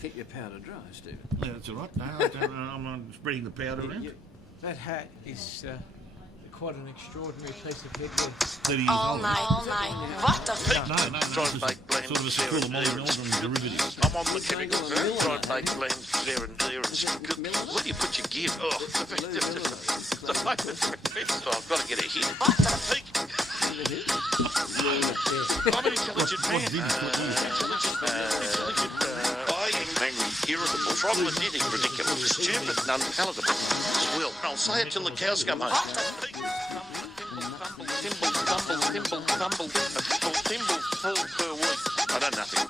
Keep your powder dry, Stephen. Yeah, that's all right. No, I'm spreading the powder around. That hat is quite an extraordinary piece of headwear. 30 years All old. night. What the fuck? No, Try and make blends sort of a there school of and Molly there. Melbourne derivatives. I'm on the chemicals. Try and make blends there and there. Where do you put your gear? Oh, I've got to get a hit. I'm an intelligent man. I am angry, irritable, troglodytic, ridiculous, stupid, and unpalatable. Swill. I'll say it till the cows come home. Thimble, thumble, fall per week. I don't nothing.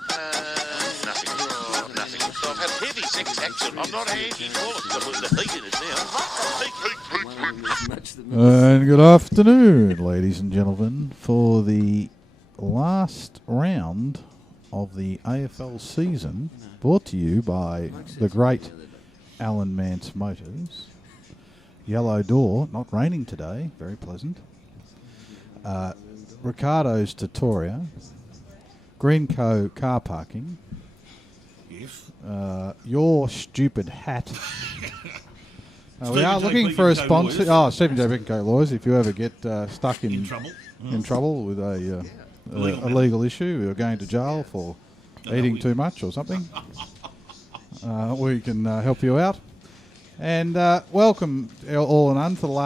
Nothing. So I've had heavy sex action. I'm not anti-toilet. The heat in it now. And good afternoon, ladies and gentlemen, for the last round of the AFL season, brought to you by the great Alan Mance Motors. Yellow Door, not raining today, very pleasant. Ricardo's Tutoria, Greenco Car Parking, Yes. your stupid hat. We Stephen are J. looking for a Peaky sponsor. lawyers. Oh, Stephen J. Peaky lawyers. If you ever get stuck In trouble. in trouble with a Illegal legal issue, you're going to jail for eating too much or something, we can help you out. And welcome all and one to the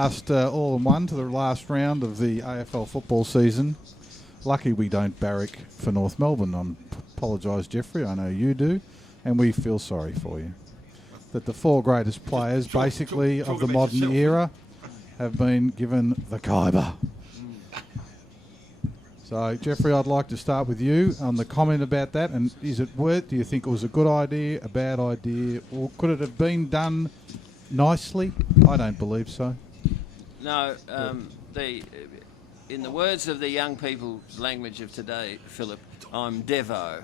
last round of the AFL football season. Lucky we don't barrack for North Melbourne. I apologise, Jeffrey. I know you do, and we feel sorry for you. That the four greatest players, basically, talk of the about modern yourself. era, have been given the Khyber. So, Jeffrey, I'd like to start with you on the comment about that. And is it worth? Do you think it was a good idea, a bad idea, or could it have been done nicely? I don't believe so. No, in the words of the young people's language of today, Philip, I'm Devo.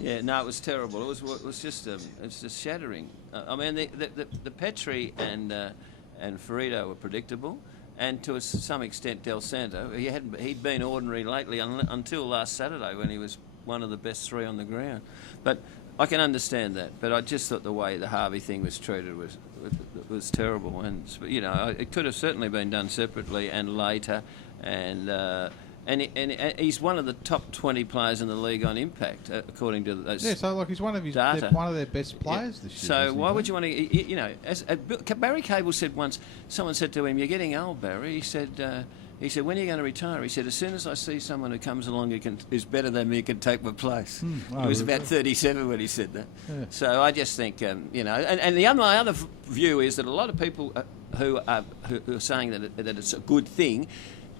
Yeah, no, it was terrible. It was just shattering. I mean, the Petrie and Ferrito were predictable, and to some extent Del Santo. He'd been ordinary lately until last Saturday when he was one of the best three on the ground. But I can understand that. But I just thought the way the Harvey thing was treated was terrible, and it could have certainly been done separately and later, and he's one of the top 20 players in the league on impact, according to those. Yeah, so like he's one of their best players this year. So why would you want to? As Barry Cable said once, someone said to him, "You're getting old, Barry." He said, "When are you going to retire?" He said, "As soon as I see someone who comes along who's better than me, can take my place." He was about 37 when he said that. Yeah. So I just think, and my other view is that a lot of people who are saying that it's a good thing.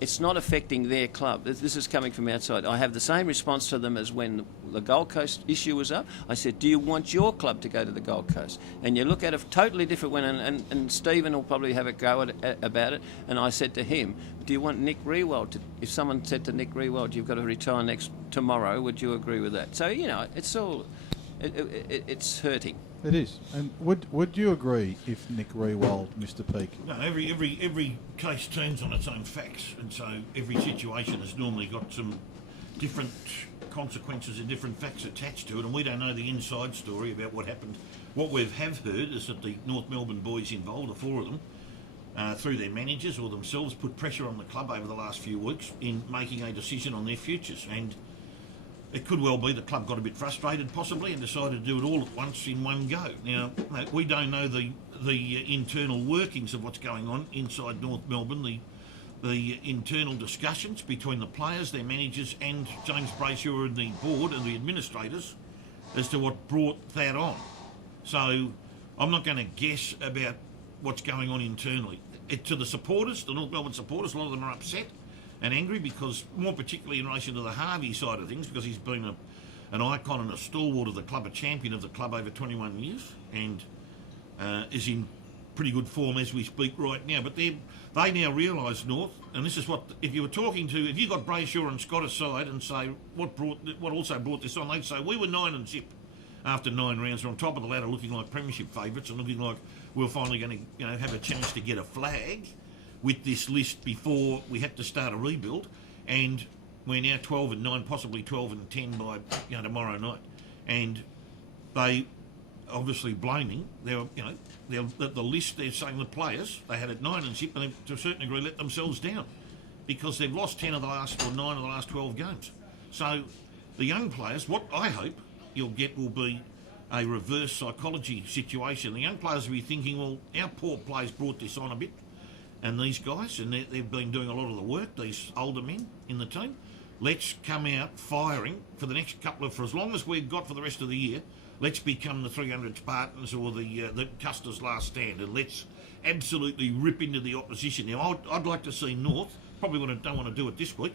It's not affecting their club. This is coming from outside. I have the same response to them as when the Gold Coast issue was up. I said, do you want your club to go to the Gold Coast? And you look at a totally different one, and Stephen will probably have a go about it. And I said to him, do you want Nick Riewoldt to... If someone said to Nick Riewoldt, you've got to retire tomorrow, would you agree with that? So, it's all... It's hurting. It is. And would you agree if Nick Riewoldt missed a peak? No, every case turns on its own facts, and so every situation has normally got some different consequences and different facts attached to it, and we don't know the inside story about what happened. What we have heard is that the North Melbourne boys involved, the four of them, through their managers or themselves, put pressure on the club over the last few weeks in making a decision on their futures, and it could well be the club got a bit frustrated, possibly, and decided to do it all at once in one go. Now, we don't know the internal workings of what's going on inside North Melbourne, the internal discussions between the players, their managers, and James Brayshaw and the board and the administrators as to what brought that on. So I'm not going to guess about what's going on internally. To the supporters, the North Melbourne supporters, a lot of them are upset and angry because, more particularly in relation to the Harvey side of things, because he's been an icon and a stalwart of the club, a champion of the club over 21 years, and is in pretty good form as we speak right now. But they now realise, North, and this is what, if you got Brayshaw and Scott aside and say what also brought this on, they'd say we were 9-0 after 9 rounds. We're on top of the ladder, looking like premiership favourites and looking like we're finally going to have a chance to get a flag with this list before we had to start a rebuild, and we're now 12-9, possibly 12-10 by tomorrow night. And they obviously blaming the list. They're saying the players they had at 9 and 6, and they've, to a certain degree, let themselves down because they've lost 10 of the last or 9 of the last 12 games. So the young players, what I hope you'll get will be a reverse psychology situation. The young players will be thinking, well, our poor players brought this on a bit, and these guys, and they've been doing a lot of the work, these older men in the team. Let's come out firing for the next couple of, for as long as we've got for the rest of the year. Let's become the 300 Spartans or the Custer's last stand, and let's absolutely rip into the opposition. Now, I'd like to see North, probably don't want to do it this week,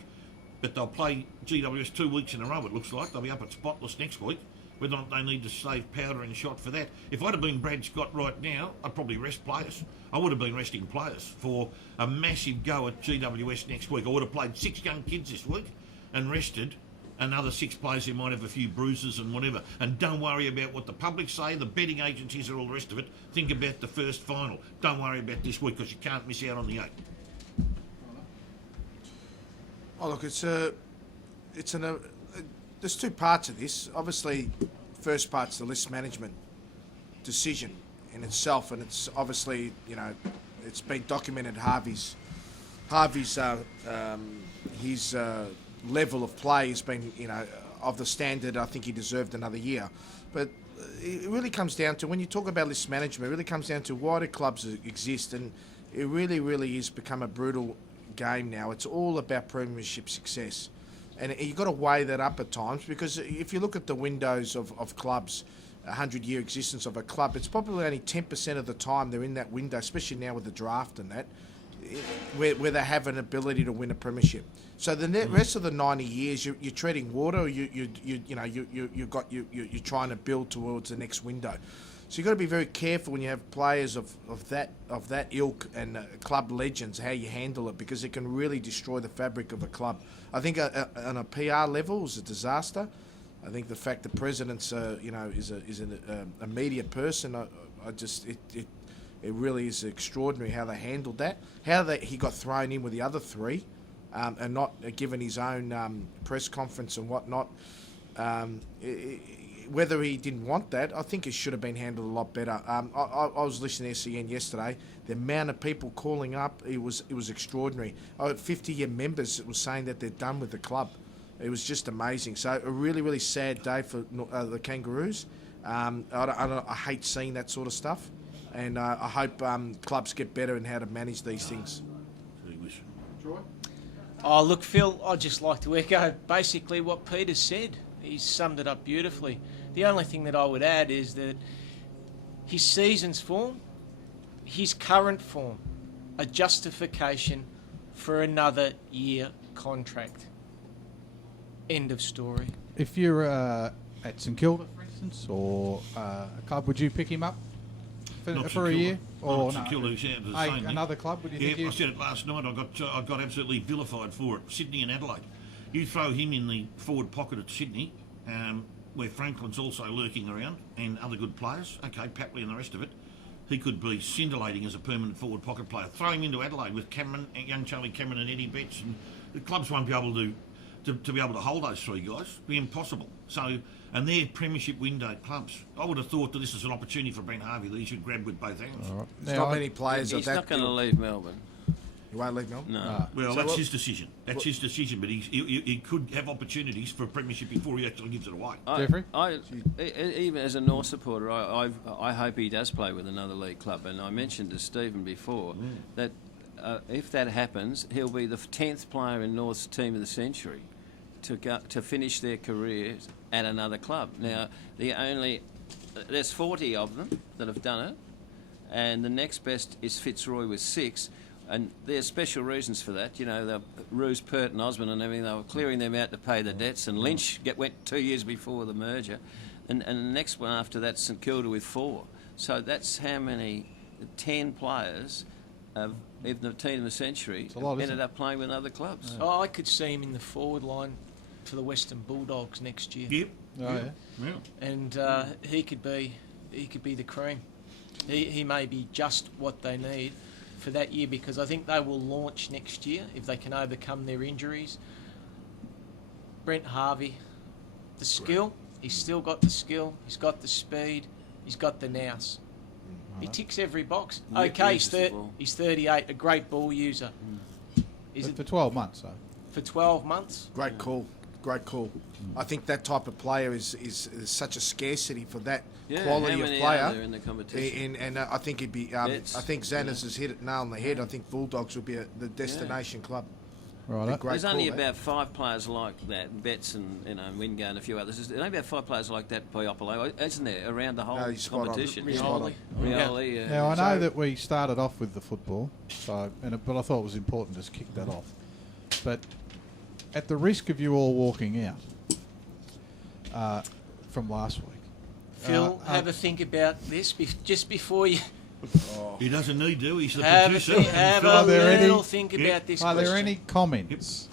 but they'll play GWS 2 weeks in a row, it looks like. They'll be up at Spotless next week. Whether or not they need to save powder and shot for that. If I'd have been Brad Scott right now, I'd probably rest players. I would have been resting players for a massive go at GWS next week. I would have played 6 young kids this week and rested another 6 players who might have a few bruises and whatever. And don't worry about what the public say, the betting agencies and all the rest of it. Think about the first final. Don't worry about this week because you can't miss out on the 8th. Oh, look, there's 2 parts of this. Obviously, first part's the list management decision in itself, and it's obviously, it's been documented. Harvey's his level of play has been, of the standard. I think he deserved another year, but it really comes down to, when you talk about list management, it really comes down to why do clubs exist, and it really is become a brutal game now. It's all about premiership success. And you've got to weigh that up at times, because if you look at the windows of clubs, 100-year existence of a club, it's probably only 10% of the time they're in that window, especially now with the draft and that, where they have an ability to win a premiership. So the rest of the 90 years, you're treading water, or you're trying to build towards the next window. So you've got to be very careful when you have players of that ilk and club legends, how you handle it, because it can really destroy the fabric of a club. I think on a PR level, it's a disaster. I think the fact the president's is a media person, it really is extraordinary how they handled that. He got thrown in with the other 3, and not given his own press conference and whatnot. Whether he didn't want that, I think it should have been handled a lot better. I was listening to SEN yesterday. The amount of people calling up, it was extraordinary. 50-year members was saying that they're done with the club. It was just amazing. So a really sad day for the Kangaroos. I hate seeing that sort of stuff, and I hope clubs get better in how to manage these things. Troy? Oh, look, Phil, I'd just like to echo basically what Peter said. He's summed it up beautifully. The only thing that I would add is that his season's form, his current form, a justification for another year contract. End of story. If you're at St Kilda, for instance, or a club, would you pick him up for a year? Or St Kilda, another club? Would you think? I said it last night. I got absolutely vilified for it. Sydney and Adelaide. You throw him in the forward pocket at Sydney, where Franklin's also lurking around, and other good players. Okay, Papley and the rest of it. He could be scintillating as a permanent forward pocket player. Throw him into Adelaide with Cameron, young Charlie Cameron and Eddie Betts, and the clubs won't be able to be able to hold those 3 guys. It'd be impossible. So, and they're premiership window clubs. I would have thought that this is an opportunity for Brent Harvey that he should grab with both hands. Right. There's not many players of He's that. not going to leave Melbourne. He won't leave Melbourne? No. Well, that's his decision. That's his decision, but he could have opportunities for a premiership before he actually gives it away. Jeffrey? Even as a North supporter, I hope he does play with another league club. And I mentioned to Stephen before that if that happens, he'll be the 10th player in North's team of the century to finish their careers at another club. Now, there's 40 of them that have done it, and the next best is Fitzroy with 6. And there's special reasons for that. The Roos, Pert and Osmond and everything, they were clearing them out to pay the debts. And Lynch went 2 years before the merger. And the next one after that, St Kilda with 4. So that's how many, 10 players of even the team of the century ended up playing with other clubs. Yeah. Oh, I could see him in the forward line for the Western Bulldogs next year. Yep. Yeah. And he could be the cream. He may be just what they need for that year, because I think they will launch next year if they can overcome their injuries. Brent Harvey, the skill, He's still got the skill. He's got the speed. He's got the nous. He ticks every box. Yeah, Okay, uses the ball. he's 38, a great ball user. Is But it for 12 months, though. for 12 months? Great call. Great call. I think that type of player is such a scarcity for that Yeah, quality how of many player. are there in the competition? And I think it'd be. I think Xana's has hit it nail on the head. I think Bulldogs would be the destination club. Right. Great There's only call, about 5 players like that, Betts and Wingard and a few others. There's only about 5 players like that by Opolo, isn't there, around the whole No, you're spot on. competition? You're spot Rioli. on. Rioli, yeah. Now, I know So- that we started off with the football, but I thought it was important to just kick that off. But at the risk of you all walking out from last week, Phil, have a think about this just before you He doesn't need to. He's the have a, producer. think, have Phil, a Are there any- little think Yeah. about this are question. there any comments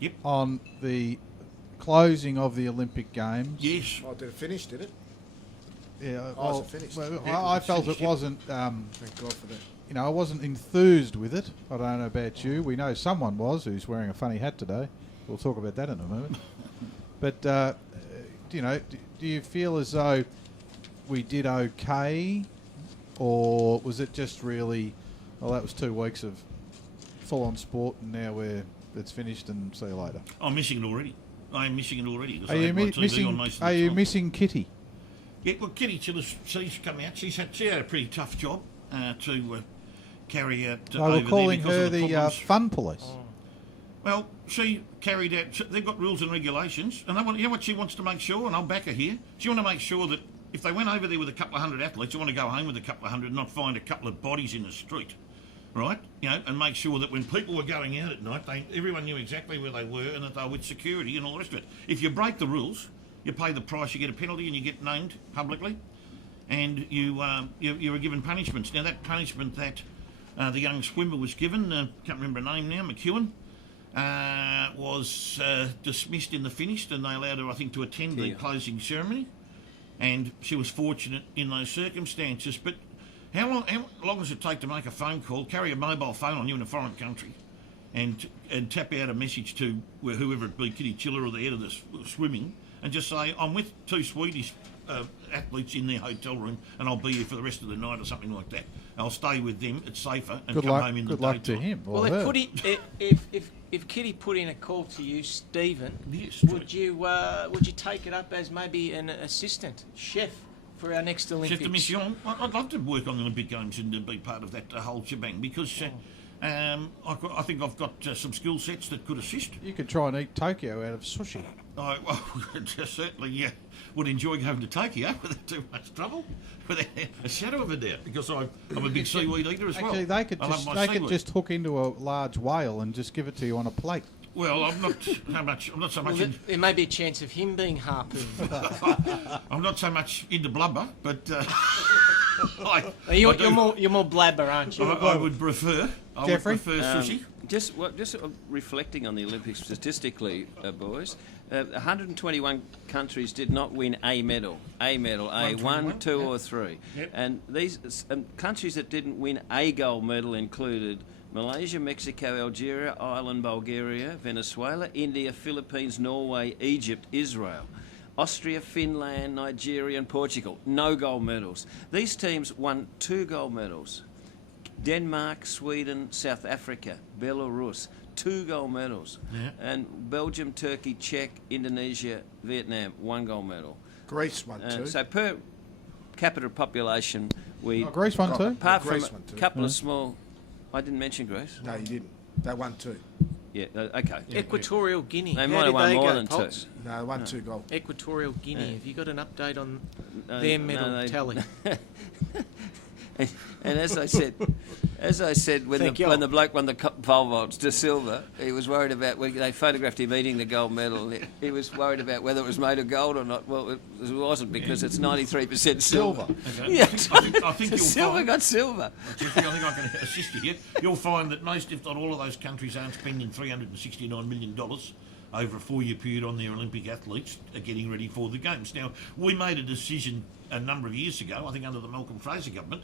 Yep. on the closing of the Olympic Games? Yes. Oh, did it finish? Did it? Yeah, Oh, is it finished? well, Yeah, I it's felt finished, it yeah. wasn't. Thank God for that. I wasn't enthused with it. I don't know about you. We know someone was who's wearing a funny hat today. We'll talk about that in a moment. But do you feel as though we did okay, or was it just really? Well, that was 2 weeks of full-on sport, and now it's finished, and see you later. I'm missing it already. I am missing it already. 'cause Are I you have my TV on most of the Are you time. missing Kitty? Yeah, well, Kitty she's come out. She had a pretty tough job to carry out. They over were there calling because her of the the problems. fun police. Well, she carried out. They've got rules and regulations, and they want. You know what she wants to make sure, and I'll back her here. She want to make sure that if they went over there with a couple of hundred athletes, they want to go home with a couple of hundred, and not find a couple of bodies in the street, right? And make sure that when people were going out at night, everyone knew exactly where they were, and that they were with security and all the rest of it. If you break the rules, you pay the price, you get a penalty, and you get named publicly, and you were given punishments. Now that punishment that the young swimmer was given, can't remember her name now, McEwen, was dismissed in the finish, and they allowed her, I think, to attend the closing ceremony. And she was fortunate in those circumstances. But how long does it take to make a phone call, carry a mobile phone on you in a foreign country, and tap out a message to whoever it be, Kitty Chiller or the head of the swimming, and just say, I'm with 2 Swedish athletes in their hotel room, and I'll be here for the rest of the night or something like that. I'll stay with them. It's safer, and Good come luck. home in Good the luck to daytime. him. Well, or her. if Kitty put in a call to you, Stephen, Yes, would you take it up as maybe an assistant chef for our next Olympics? Chef de mission. I'd love to work on the Olympic Games and be part of that whole shebang because I think I've got some skill sets that could assist. You could try and eat Tokyo out of sushi. I certainly would enjoy going to Tokyo without too much trouble, without a shadow of a doubt, because I'm a big seaweed eater as well. Actually, they could I love just my they could seaweed. just hook into a large whale and just give it to you on a plate. Well, I'm not so much. Well, there may be a chance of him being harpooned. I'm not so much into blubber, but You're more blabber, aren't you? I would prefer. Jeffrey? I would prefer sushi. Just reflecting on the Olympics statistically, boys, 121 countries did not win a medal. A 1, 2 or 3. Yep. And these countries that didn't win a gold medal included Malaysia, Mexico, Algeria, Ireland, Bulgaria, Venezuela, India, Philippines, Norway, Egypt, Israel, Austria, Finland, Nigeria and Portugal. No gold medals. These teams won 2 gold medals. Denmark, Sweden, South Africa, Belarus, 2 gold medals. Yeah. And Belgium, Turkey, Czech, Indonesia, Vietnam, 1 gold medal. Greece won too. So per capita population, we, Greece won too. apart from Greece a won too. couple of small... I didn't mention Greece. No, you didn't. They won 2. Yeah, okay. Equatorial Guinea. They How might have did won they more go, than 2. Pops? No, they won 2 gold. Equatorial Guinea. Yeah. Have you got an update on No, their medal no, they- tally? And as I said, when Thank you. the bloke won the pole vaults to silver, he was worried about. They photographed him eating the gold medal. He was worried about whether it was made of gold or not. Well, it wasn't because it's 93% silver. Okay. Yeah, I think you'll silver find. got silver. Jeffrey, I think I can assist you here. You'll find that most, if not all of those countries aren't spending $369 million over a 4-year period on their Olympic athletes getting ready for the Games. Now, we made a decision a number of years ago, I think under the Malcolm Fraser government,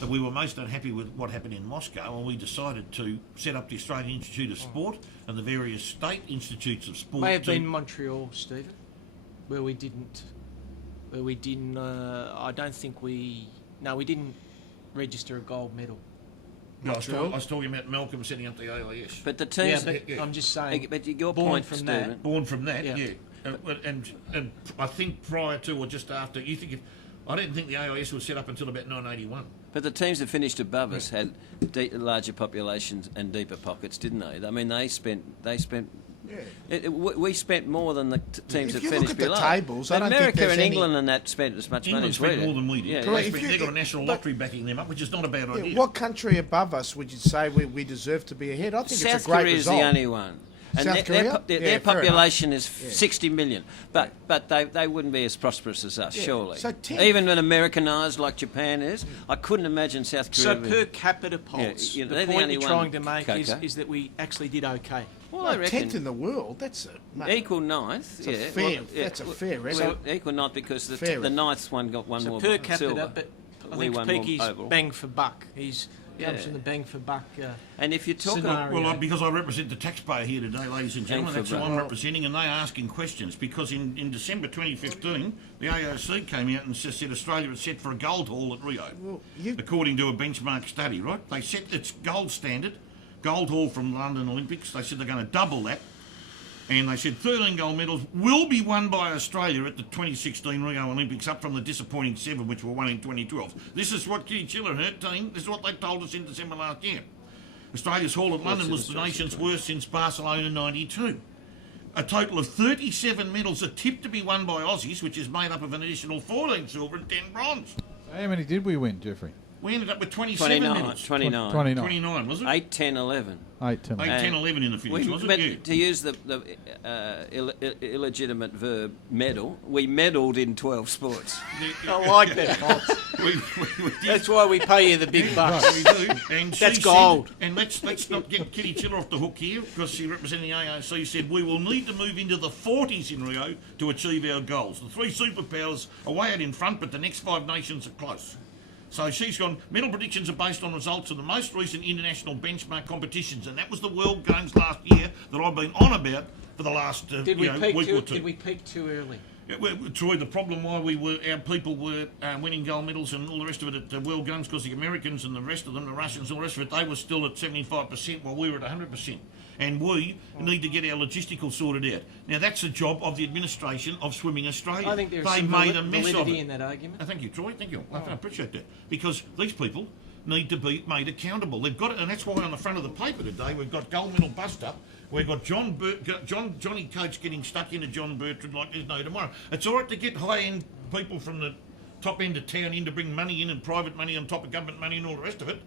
that we were most unhappy with what happened in Moscow, and we decided to set up the Australian Institute of Sport and the various state institutes of sport. May have been Montreal, Stephen. where we didn't. I don't think we didn't register a gold medal. No, I was talking about Malcolm setting up the AIS. But the teams... I'm just saying... But your born point, from Stephen... that. Born from that, Yeah. And I think prior to or just after, I didn't think the AIS was set up until about 1981. But the teams that finished above us had larger populations and deeper pockets, didn't they? I mean, they spent. We spent more than the teams that If you finished look at the below. tables, I But don't think America there's and any- England and that spent as much money England as we spent did. more than we did. Yeah, Correct. They've got a national lottery backing them up, which is not a bad idea. What country above us would you say we deserve to be ahead? I think South it's a great Korea is result. the only one. And South Korea? their Yeah, fair population is 60 million, but they wouldn't be as prosperous as us, surely. So even when Americanised like Japan is, I couldn't imagine South Korea. So per capita polls, you know, the they're the point only you're one, trying to make Coco. is that we actually did okay. Well, I reckon 10th in the world. That's a equal ninth. a fair- that's a fair record. Equal ninth because Fair the ninth one got one So more per capita, silver. but I We think won more Peaky's oval. bang for buck. He comes Yeah. from the bang for buck. And if you talk Scenario. Well, because I represent the taxpayer here today, ladies and gentlemen, Thanks that's for who I'm that. representing, and they're asking questions because in December 2015, the AOC came out and said Australia is set for a gold haul at Rio, according to a benchmark study, right? They set its gold standard, gold haul from London Olympics. They said they're going to double that. And they said 13 gold medals will be won by Australia at the 2016 Rio Olympics, up from the disappointing 7 which were won in 2012. This is what Kitty Chiller and her team, this is what they told us in December last year. Australia's haul at London was the nation's worst since Barcelona 92. A total of 37 medals are tipped to be won by Aussies, which is made up of an additional 14 silver and 10 bronze. How many did we win, Jeffrey? We ended up with 27 medals. 29. 29, was it? 8, 10, 11. 8, 10. 8, 10, 11 in the finish, was but it? Yeah. to use the illegitimate verb medal, we medalled in 12 sports. I like that. We did. That's why we pay you the big bucks. We do. And That's she gold. Said, and let's not get Kitty Chiller off the hook here, because she representing the AOC said we will need to move into the 40s in Rio to achieve our goals. The three superpowers are way out in front, but the next 5 nations are close. So she's gone, medal predictions are based on results of the most recent international benchmark competitions, and that was the World Games last year that I've been on about for the last week or two. Did we peak too early? Yeah, well, Troy, the problem why our people were winning gold medals and all the rest of it at the World Games, because the Americans and the rest of them, the Russians, all the rest of it, they were still at 75% while we were at 100%. And we need to get our logistical sorted out. Now, that's the job of the administration of Swimming Australia. I think there's they some made a mess of validity it. in that argument. Thank you, Troy. Thank you. I appreciate that. Because these people need to be made accountable. They've got it, and that's why on the front of the paper today we've got gold medal bust up. We've got Johnny Coates getting stuck into John Bertrand like there's no tomorrow. It's all right to get high-end people from the top end of town in to bring money in and private money on top of government money and all the rest of it.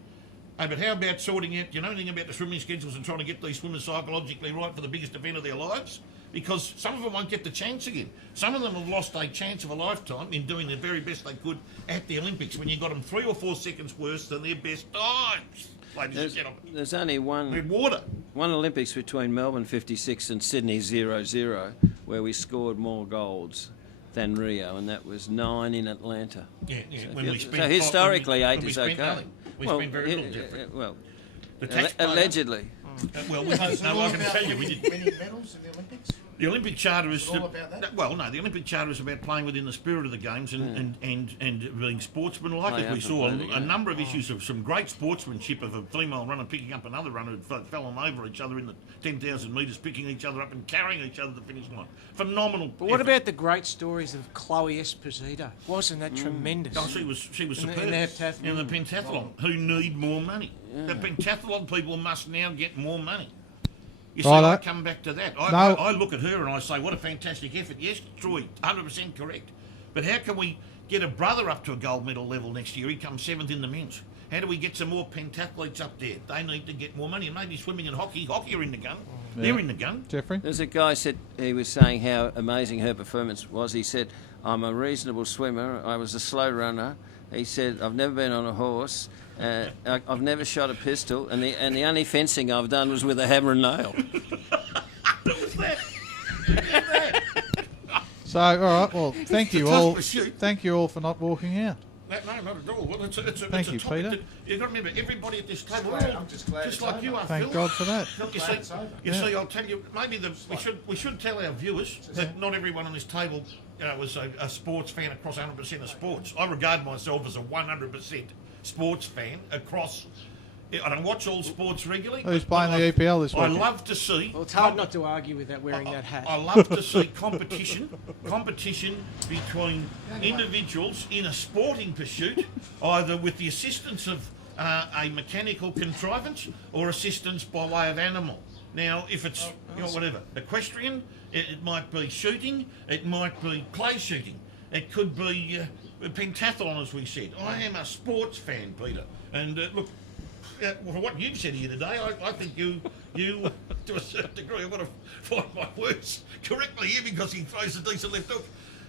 But how about sorting out, anything about the swimming schedules and trying to get these swimmers psychologically right for the biggest event of their lives? Because some of them won't get the chance again. Some of them have lost a chance of a lifetime in doing the very best they could at the Olympics when you got them 3 or 4 seconds worse than their best times, ladies and gentlemen. There's only Need water. one Olympics between Melbourne 56 and Sydney 0-0 where we scored more golds than Rio, and that was 9 in Atlanta. Yeah. So historically, 8 is okay. Nothing. We spent very little, Jeffrey. Well, The taxpayer- allegedly. Well, we did. No, I can tell you, we did. Winning medals in the Olympics? The Olympic Charter is all about that? Well, no, the Olympic Charter is about playing within the spirit of the games and being sportsmanlike. Play As we up saw and play the a game. number of issues of some great sportsmanship of a female runner picking up another runner who fell on over each other in the 10,000 metres, picking each other up and carrying each other to the finish line. Phenomenal. But what effort. about the great stories of Chloe Esposito? Wasn't that tremendous? Oh, she was In the superb. heptathlon. In the pentathlon, who need more money. The pentathlon people must now get more money. You see, Righto. I come back to that. I look at her and I say, what a fantastic effort. Yes, Troy, 100% correct. But how can we get a brother up to a gold medal level next year? He comes 7th in the men's. How do we get some more pentathletes up there? They need to get more money. And maybe swimming and hockey. Hockey are in the gun. Yeah. They're in the gun. Jeffrey? There's a guy said he was saying how amazing her performance was. He said, "I'm a reasonable swimmer. I was a slow runner." He said, "I've never been on a horse. I've never shot a pistol, and the only fencing I've done was with a hammer and nail." So, all right, well, thank you all. pursuit. Thank you all for not walking out. No, not at all. Well, it's a Thank you, topic Peter. that you've got to remember, everybody at this table, I'm just glad just it's like over. you are, Thank Phil. God for that. Look, you Glad it's over. see, I'll tell you, maybe we should tell our viewers that not everyone on this table was a sports fan across 100% of sports. I regard myself as a 100% sports fan across. I don't watch all sports regularly. Who's playing the EPL this I week? love to see. Well, it's hard not to argue with that wearing that hat. I love to see competition between individuals in a sporting pursuit, either with the assistance of a mechanical contrivance or assistance by way of animal. Now, if it's whatever, equestrian, it might be shooting, it might be clay shooting, it could be pentathlon, as we said. I am a sports fan, Peter, and look. For what you've said here today, I think you, to a certain degree, I've got to find my words correctly here because he throws a decent left hook.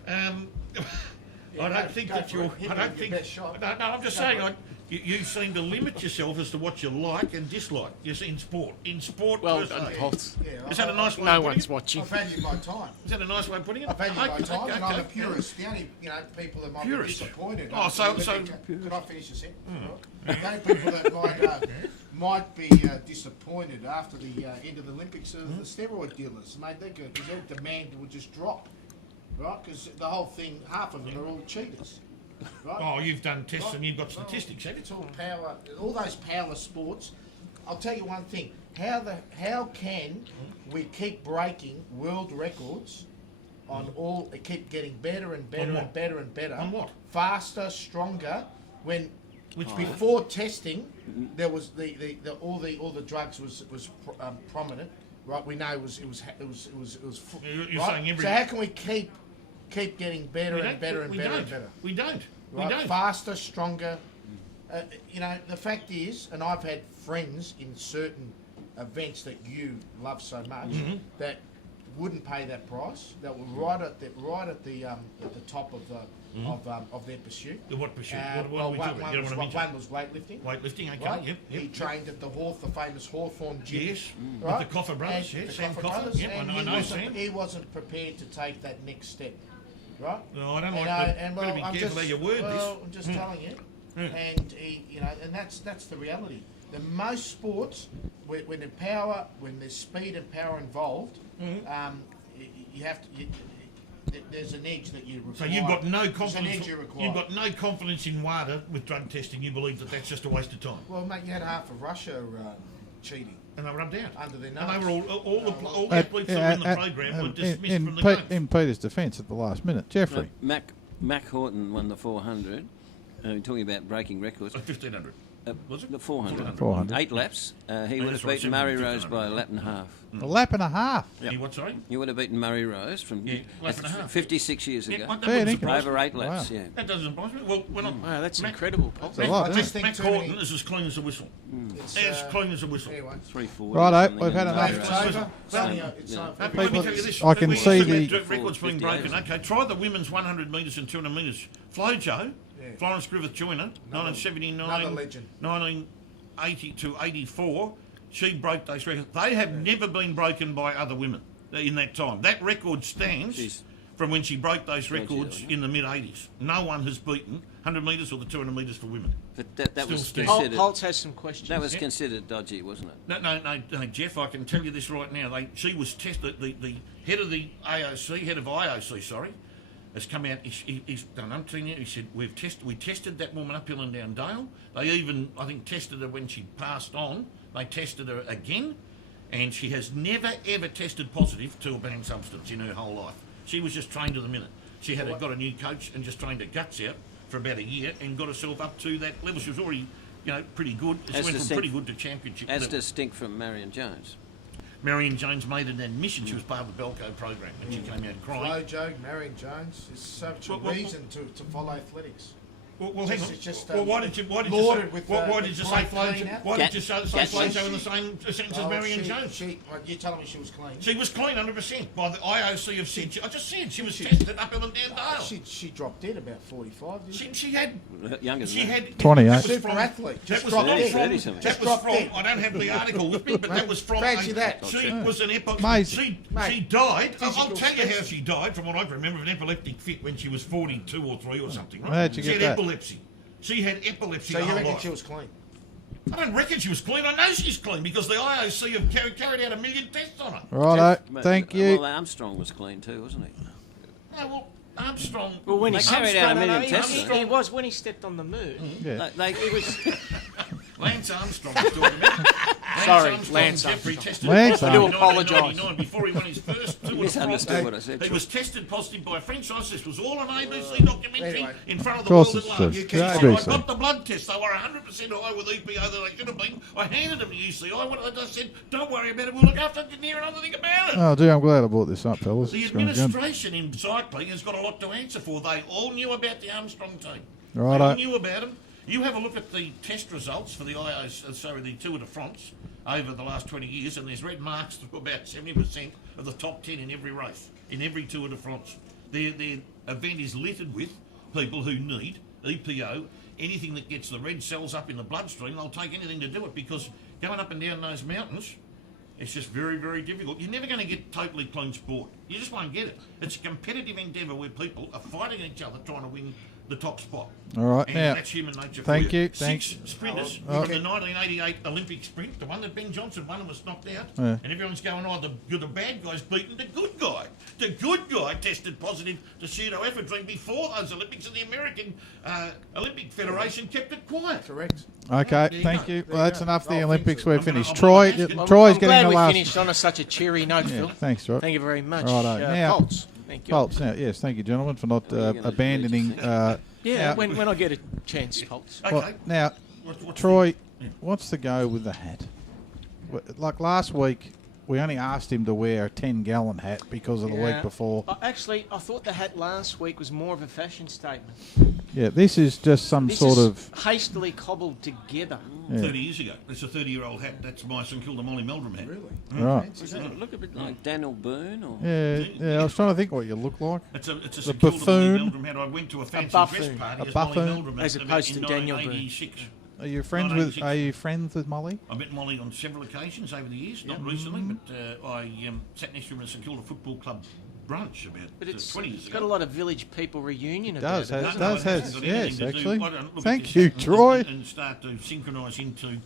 I don't think that you're. I don't think. No, I'm just saying. You seem to limit yourself as to what you like and dislike. You see, in sport. In sport, Well per se. done, Pots. Is that a nice way No of putting one's it? watching. I've valued my time. Is that a nice way of putting it? I've valued my time, and I'm a Okay. purist. The only people that might Purist. be disappointed. Oh, so- Could I finish the sentence? Right? The only people that might be disappointed after the end of the Olympics are the steroid dealers. Mate, because their demand will just drop, right? Because the whole thing, half of them are all cheaters. Right? Oh, you've done tests and you've got statistics, have you? It's all power. All those power sports. I'll tell you one thing. How can we keep breaking world records on all? It keep getting better and better On what? and better and better. On what? Faster, stronger. When Which before testing, there was all the drugs was prominent. Right, we know it was. You're right? saying every. So how can we keep getting better and better and we better don't. and better? We don't. Right? We don't. Faster, stronger. The fact is, and I've had friends in certain events that you love so much that wouldn't pay that price. That were right at the top of their pursuit. The what pursuit? What Well, are we talking about? You don't want to one was weightlifting. Weightlifting, okay, Right? yep. He trained at the famous Hawthorne gym. Yes, Right? with the Coffer brothers, And yes, the Sam Coffer Coffer, brothers, yep, and I know Sam. he wasn't prepared to take that next step, right? No, I don't And like and better be I'm careful just, how you word well, I'm just telling you, Mm. and and that's the reality. The most sports, when there's speed and power involved, you have to. There's an edge that you require. So you've got no There's an confidence. edge you require. You've got no confidence in WADA with drug testing. You believe that that's just a waste of time. Well, mate, you had half of Russia cheating And they were rubbed out. under their nose. And they were all the athletes that were in the program were dismissed from the games. in Peter's defence at the last minute, Jeffrey. Mac Horton won the 400. Talking about breaking records. 1500. Was it? The 400. 400. 8 laps. He would have sorry, beaten Murray 700, Rose by a lap and a half. A lap and a half. He what, sorry? You would have beaten Murray Rose from lap and a half. 56 years ago. That Fair wouldn't dinkum. surprise me. Over 8 laps, Wow. yeah. That doesn't surprise me. Well, we're not. Wow, that's Mac- incredible, Paul. That's a lot, isn't it? think Mac too Horton many- is as clean as a whistle. It's, As clean as a whistle. Anyway, 340. Righto, something we've had and enough. Murray it's Rose. over. It's only it's Yeah. over. Let me People- tell you this. I can We see used to the- get records being 58. broken. Okay, try the women's 100 metres and 200 metres. Flojo, Florence Griffith Joyner, 1979, another legend. 1980 to 84. She broke those records. They have never been broken by other women in that time. That record stands Jeez. from when she broke those Dodgy, records though, in the mid-80s. No one has beaten 100 metres or the 200 metres for women. But that Still was stands. considered. Holtz has some questions. That was considered dodgy, wasn't it? No, Jeff, I can tell you this right now. She was tested, the head of the AOC, head of IOC, sorry, has come out, he's done umpteen it. He said, we tested that woman uphill and down Dale. They even, I think, tested her when she passed on. They tested her again, and she has never, ever tested positive to a banned substance in her whole life. She was just trained to the minute. She had got a new coach and just trained her guts out for about a year and got herself up to that level. She was already, pretty good. She went from pretty good to championship As level. distinct from Marion Jones. Marion Jones made an admission. She was part of the Belco program, and she came out crying. Flojo, Marion Jones is such a Well, reason to follow athletics. Well, hang on. It's just, Well, why did you say lauded with, why did you say bright Flojo? clean out. Why did you say Gas- Flojo in the same sentence as Marion Jones? You're telling me she was clean? She was clean 100% by the IOC have said. I just said she was tested uphill and down Dale. She dropped dead about 45. Didn't she? She had. Younger than She that. had 28. that was Super from- athlete. That Just was dropped from. dead. 30 something. That was dropped from. dead. I don't have the article with me, but that was from. Fancy that. She was an epileptic. Amazing. She died. I'll Physical tell you how stress. she died. From what I can remember, of an epileptic fit when she was 42 or 3 or something. Right? How'd you she get had that? epilepsy. She had epilepsy. So the you whole reckon life. she was clean? I don't reckon she was clean. I know she's clean because the IOC have carried out 1 million tests on her. Righto, But- thank you. Well, Armstrong was clean too, wasn't he? No, well, Armstrong. Well, when he carried out a million he tests. was when he stepped on the moon. Yeah. He was. Lance Armstrong was talking about. Sorry, Lance Lance Jeffrey Armstrong. tested Lance positive in Armstrong. I do 1999 before he won his first Tour de France. Misunderstood what I said. He was tested positive by a French scientist. This was all an ABC documentary Anyway. in front of Of the course world it's at large. true. He said, ABC. I got the blood test. They were 100% high with EPO than they should have been. I handed them to UCI. What I said, don't worry about it. We'll look after it. Didn't hear another thing about it. Oh, gee, I'm glad I brought this up, fellas. The It's going good. administration in cycling has got a lot to answer for. They all knew about the Armstrong team. Righto. They all knew about them. You have a look at the test results for the the Tour de France over the last 20 years, and there's red marks to about 70% of the top 10 in every race, in every Tour de France. Their event is littered with people who need EPO, anything that gets the red cells up in the bloodstream. They'll take anything to do it, because going up and down those mountains, it's just very, very difficult. You're never going to get totally clean sport. You just won't get it. It's a competitive endeavour where people are fighting each other trying to win the top spot. All right, And now, that's human nature. thank for you, 6 thanks. sprinters from the 1988 Olympic sprint, the one that Ben Johnson won and was knocked out. Yeah. And everyone's going, oh, the bad guy's beaten the good guy. The good guy tested positive to pseudoephedrine before those Olympics, and the American Olympic Federation kept it quiet. Correct. Okay, There you thank go. you. There Well, you that's go. enough. The I'm Olympics, gonna- we're I'm gonna- finished. I'm Troy, gonna ask you- Troy's I'm getting glad the we last. finished on a such a cheery note, Yeah, Phil. thanks, Rob. Thank you very much. Righto. Now- Colts. Thank you. Colts. Now, yes, thank you, gentlemen, for not What are you gonna do, abandoning. just Yeah, now- when I get a chance, Colts. Okay. well, now, What's Troy, Yeah. what's the go with the hat? Like last week, we only asked him to wear a 10-gallon hat because of the week Yeah. before. Actually, I thought the hat last week was more of a fashion statement. Yeah, this is just some This sort is of. hastily cobbled together. Yeah. 30 years ago. It's a 30-year-old hat. That's my St Kilda Molly Meldrum hat. Really? Right. Does that look a bit like Daniel Boone? Or Yeah, I was trying to think what you look like. It's a The St Kilda Molly buffoon. Meldrum hat. I went to a fancy buffoon. dress party A as Molly buffoon. Meldrum As in opposed to Daniel Boone. 1986. Are you friends Not with? 86. Are you friends with Molly? I met Molly on several occasions over the years, not recently, but I sat next to him at St Kilda Football Club brunch about But it's 20 years got ago. a lot of village people reunion Does about it. has No, does it has hasn't got yes anything to do- actually. I don't look at Thank this you, and- Troy. And start to synchronise into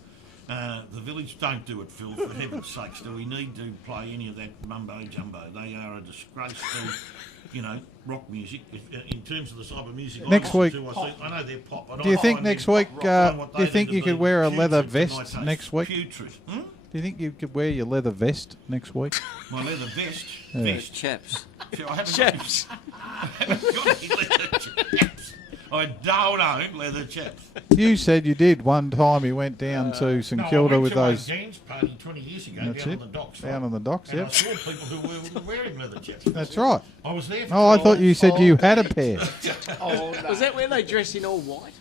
the village. Don't do it, Phil, for heaven's sakes. Do we need to play any of that mumbo jumbo? They are a disgrace to, rock music. In terms of the type of music Next I week- listen to, I know they're pop. Do you think next week? Do you think you could wear a leather vest taste. next week? Putrid. Hmm? Do you think you could wear your leather vest next week? My leather vest. Yeah. Vest. chaps? I haven't Chaps. got any leather chaps. I don't own leather chaps. You said you did one time. You went down to St No, Kilda I went with to a those. dance party 20 years ago That's down it. on the docks. Down right? on the docks, And I yep. saw people who were wearing leather chaps. That's right. I was there for Oh, I thought you said you had a pair. Was that where they dress in all white?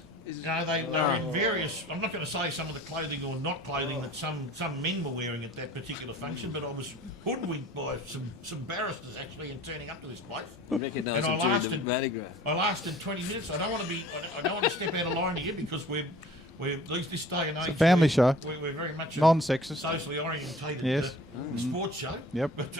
No, they were in various. I'm not going to say some of the clothing or not clothing that some men were wearing at that particular function, but I was hoodwinked by some barristers actually in turning up to this place. I recognise And I him during the lasted- radiogram. I lasted 20 minutes. I don't want to step out of line here because we're this day and age. a family show. We're very much a Non-sexist. socially orientated Yes. sports show. Yep. But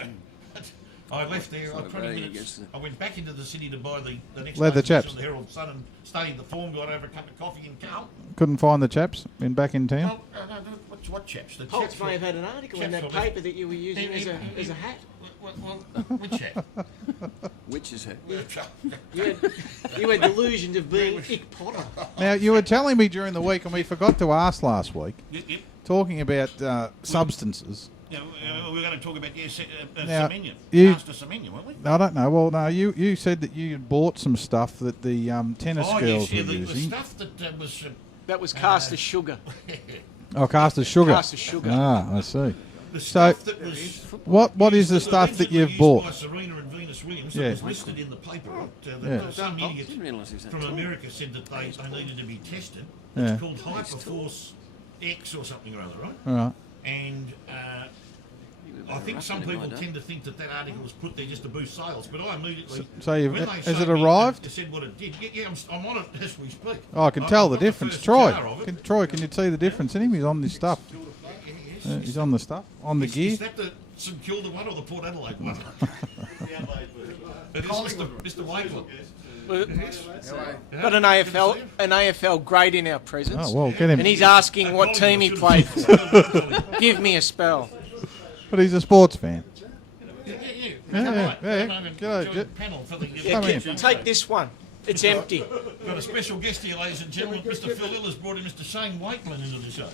I left there. Sort of 20 voting minutes. against I went back into the city to buy the next Leather day's edition chaps. of the Herald Sun and studied the form. Got over a cup of coffee in Carl. Couldn't find the chaps back in town. Oh, no, what chaps? The Holtz chaps may were- have had an article in chaps that were- paper that you were using as a hat. Which chap? Which is it? You had delusions of being Ick Potter. Now you were telling me during the week, and we forgot to ask last week, Yep. talking about substances. Yeah, we're going to talk about Now, Semenya. you- Master Semenya, weren't we? I don't know. Well, no, you said that you had bought some stuff that the tennis Oh, girls yes, yeah, were the using. stuff that was. That was cast as sugar. Oh, caster sugar. Caster sugar. Ah, I see. The So, stuff that was what is the stuff that allegedly you've used bought? by Serena and Venus Williams Yeah. that was listed in the paper. That Yeah. some I idiot didn't realise he was that from tall. America said that they needed to be tested. Yeah. It's called Hyperforce X or something or other, right? All right. And I think some roughing it, people I tend to think that article was put there just to boost sales, but I immediately. So you've- when they has showed it me arrived? They said what it did. Yeah, I'm on it as we speak. Oh, I can I've tell the got difference. first Troy, jar of it. Troy, can you see the difference in him? He's on this stuff. Yes. He's on the stuff, on the gear. Is that the St Kilda one or the Port Adelaide one? It is Mr. Wakelin. Got an AFL great in our presence. Oh well, get him. And he's asking what team he played for. Give me a spell. But he's a sports fan. Yeah. Yeah, yeah. Come over and G'day, join Jet. the panel for the Come here. Take this one. It's empty. We've got a special guest here, ladies and gentlemen. Mr. Phil Hill has brought in Mr. Shane Wakelin into the show.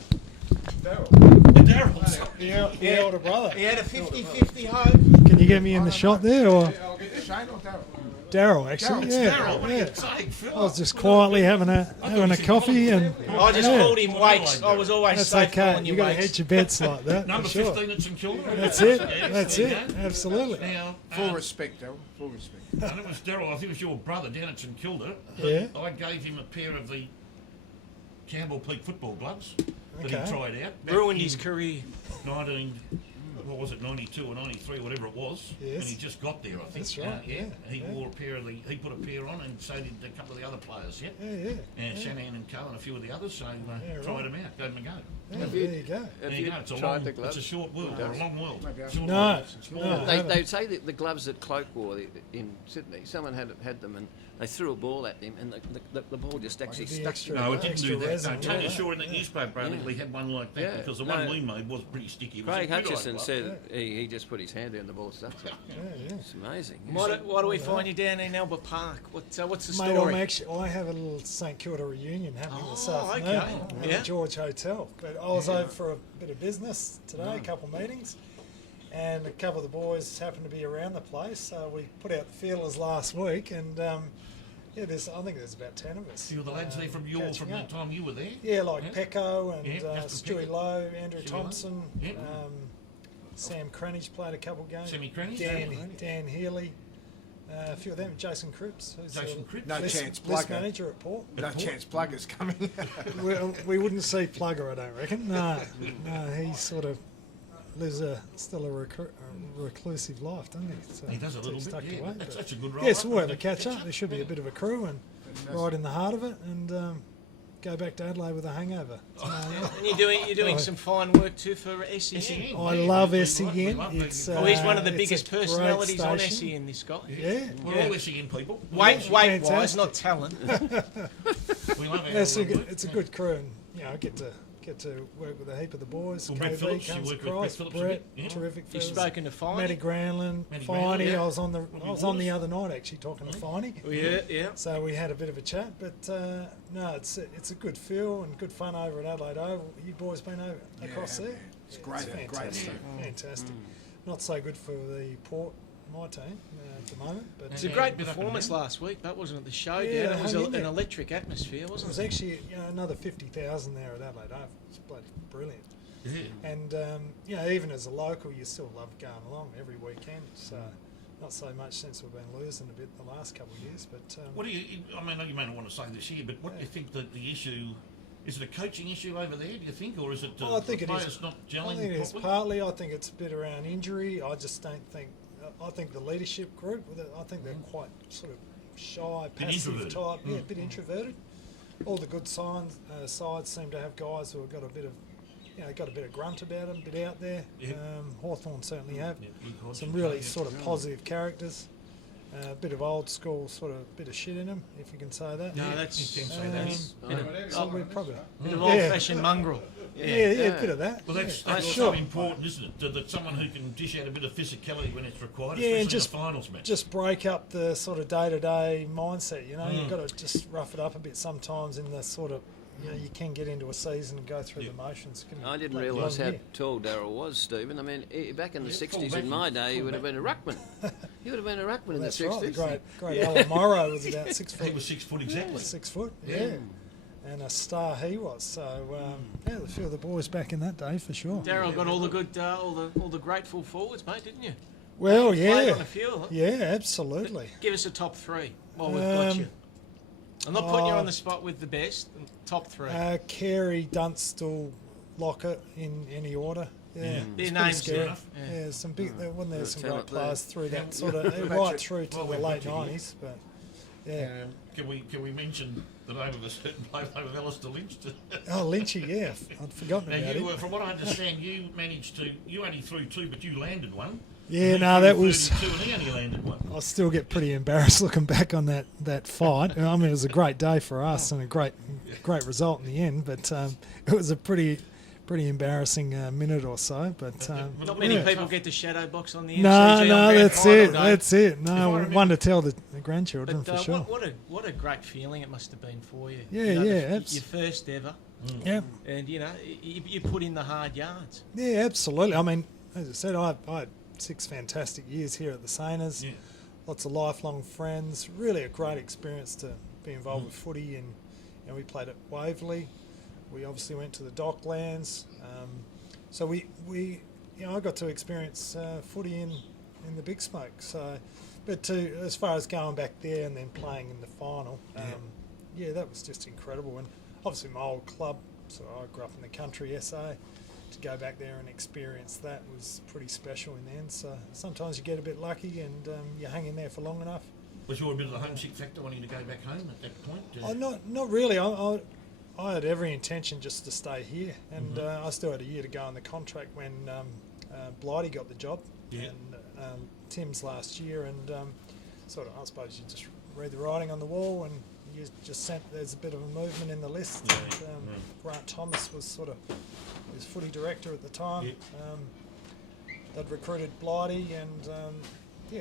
Daryl. Sorry. The older brother. He had a 50-50 hope. Can you get me in the shot there, or I'll get Shane or Daryl? Daryl? Actually, It's yeah. Daryl. What are yeah. you saying, Phil? I was just quietly having a coffee, and I just yeah. called him Wakes. I was always That's safe okay. calling you You got to Wakes. hedge your bets like that. Number for sure. 15 at St Kilda. That's it. Yeah, That's there it. you go. Absolutely. Now, Full respect, Daryl. Full respect. and it was Daryl, I think it was your brother down at St Kilda. Yeah. I gave him a pair of the Campbell Peak football gloves that Okay. he tried out. back Ruined in his career. 92 or 93, whatever it was. Yes. And he just got there, I think. That's right, Yeah. yeah, He yeah. wore a pair of he put a pair on, and so did a couple of the other players, yeah? Yeah, yeah. Shannon and Cole and a few of the others, so right. tried them out, gave them a go. Yeah, there you go. There you go. It's a tried the it's gloves? a short world, or a long world. Short No, world. Small no. world. They say that the gloves that Cloak wore in Sydney, someone had them and they threw a ball at him and the ball just actually the stuck. extra- No, it didn't extra do that. resin, No, Tony yeah. Shaw in that newspaper article, he had one like that Yeah, because the no. one we made was pretty sticky. It was Craig a big Hutchison glove. said he just put his hand down the ball stuck to it. Yeah, It's amazing. Why do we find you down in Albert Park? What's the Mate, story? I have a little St Kilda reunion happening this Oh, afternoon okay. at Yeah. the George Hotel. But I was over for a bit of business today, a couple of meetings, and a couple of the boys happened to be around the place. So we put out the feelers last week, and I think there's about 10 of us. A few of the lads there from catching the up. time you were there. Yeah, like Pecco and Yeah, Jasper Stewie Pecco. Lowe, Andrew Stewie Lowe. Thompson, Yeah. Sam Cranage played a couple of games. Sammy Cranage, Dan Healy, a few of them. Jason Cripps, who's Jason the Cripps. No list, chance, list Plugger. manager at Port. No chance Plugger's coming. We wouldn't see Plugger, I don't reckon. No, he sort of lives still a reclusive life, doesn't he? So He does a little keeps bit, tucked yeah. away, That's but- a good role. Yes, we'll have a catch up. There should be a bit of a crew and right in the heart of it, and go back to Adelaide with a hangover. And you're doing some fine work too for SEN. I love SEN. It's Oh, he's one of the it's biggest a great personalities on station. SEN, this guy. Yeah, We're all SEN people. Weight wise, fantastic. not talent. We love our it's work. it's a good crew, and I get to work with a heap of the boys. Well, Brett KV Phillips, you comes work with across. Brett Phillips a Brett, bit, yeah. terrific. You've fellas. spoken to Finey. Matty Granlund, Matty Finey. Granlund, yeah. I was on the other night actually talking to Finey. Yeah. So we had a bit of a chat, but no, it's a good feel and good fun over at Adelaide Oval. You boys been over across there? It's great, great fantastic, stuff. fantastic. Not so good for the Port, my team at the moment, but It was a great performance last week, that wasn't it? The show, Yeah, it was hung in an there. electric atmosphere, it wasn't was it? actually another 50,000 there at Adelaide Oval. It's bloody brilliant. Yeah. And even as a local, you still love going along every weekend. So not so much since we've been losing a bit the last couple of years, but What do you? I mean, you may not want to say this here, but what do you think that the issue? Is it a coaching issue over there? Do you think, or is it Well, I think it players is. not I gelling think it is properly? partly. I think it's a bit around injury. I just don't think. I think the leadership group. I think they're quite sort of shy, passive introverted. type. Yeah, a bit introverted. All the good sides seem to have guys who have got a bit of. Got a bit of grunt about them, a bit out there. Yep. Hawthorn certainly have Yeah, Luke Hodgson, some really yeah. sort of positive characters. A bit of old school, sort of bit of shit in them, if you can say that. No, You that's can say that. So we're probably bit of old-fashioned mongrel. yeah, a bit of that. Well, that's yeah. so important, isn't it? That someone who can dish out a bit of physicality when it's required, Yeah, especially and just in a finals match. just break up the sort of day-to-day mindset. You've got to just rough it up a bit sometimes in the sort of. You can get into a season and go through the motions. It can be I didn't bloody realise long how year. tall Daryl was, Stephen. I mean, back in the 60s, back in my in- day, he full would have back. been a ruckman. He would have been a ruckman in the That's 60s. right. The great Alan Morrow was about 6 foot. He was 6 foot exactly. 6 foot, yeah. And a star he was. So a few of the boys back in that day for sure. Daryl got all the good, all the grateful forwards, mate, didn't you? Well, Played yeah, on a few of them. yeah, absolutely. Give us a top three while we've got you. I'm not putting you on the spot with the best. Top three. Carey, Dunstall, Lockett in any order. Yeah, Their it's pretty names scary. enough. Yeah, some big. Wasn't there some great talent there. players through that sort of right through to Well, the we've late got you here. '90s, but yeah. Can we mention the name of a certain player by Alistair Lynch? Oh, Lynchy, yeah, I'd forgotten Now about you, him. from what I understand, you only threw two, but you landed one. Yeah, You no, threw that was. 32 and he only landed one. I still get pretty embarrassed looking back on that fight. I mean, it was a great day for us and a great result in the end. But it was a pretty pretty embarrassing minute or so. But Not many people get the shadow box on the MCG. no, on grand that's final it. day. That's it. No, one to tell the grandchildren But for sure. what a great feeling it must have been for you. Yeah, You know, yeah, your first ever. Yeah, And, you know, you put in the hard yards. yeah, absolutely. I mean, as I said, I had 6 fantastic years here at the Saners. Yeah. Lots of lifelong friends. Really a great experience to be involved with footy. And we played at Waverley. We obviously went to the Docklands. So I got to experience footy in the Big Smoke. So, but as far as going back there and then playing in the final, that was just incredible. And obviously my old club, so I grew up in the country, SA. To go back there and experience that was pretty special in the end. So sometimes you get a bit lucky and you hang in there for long enough. Was you a bit of the homesick factor wanting to go back home at that point? Oh, not really. I had every intention just to stay here, and I still had a year to go on the contract when Blighty got the job, and Tim's last year, and sort of I suppose you just read the writing on the wall, and you just there's a bit of a movement in the list. Yeah, And, Grant Thomas was sort of his footy director at the time. They'd recruited Blighty, and they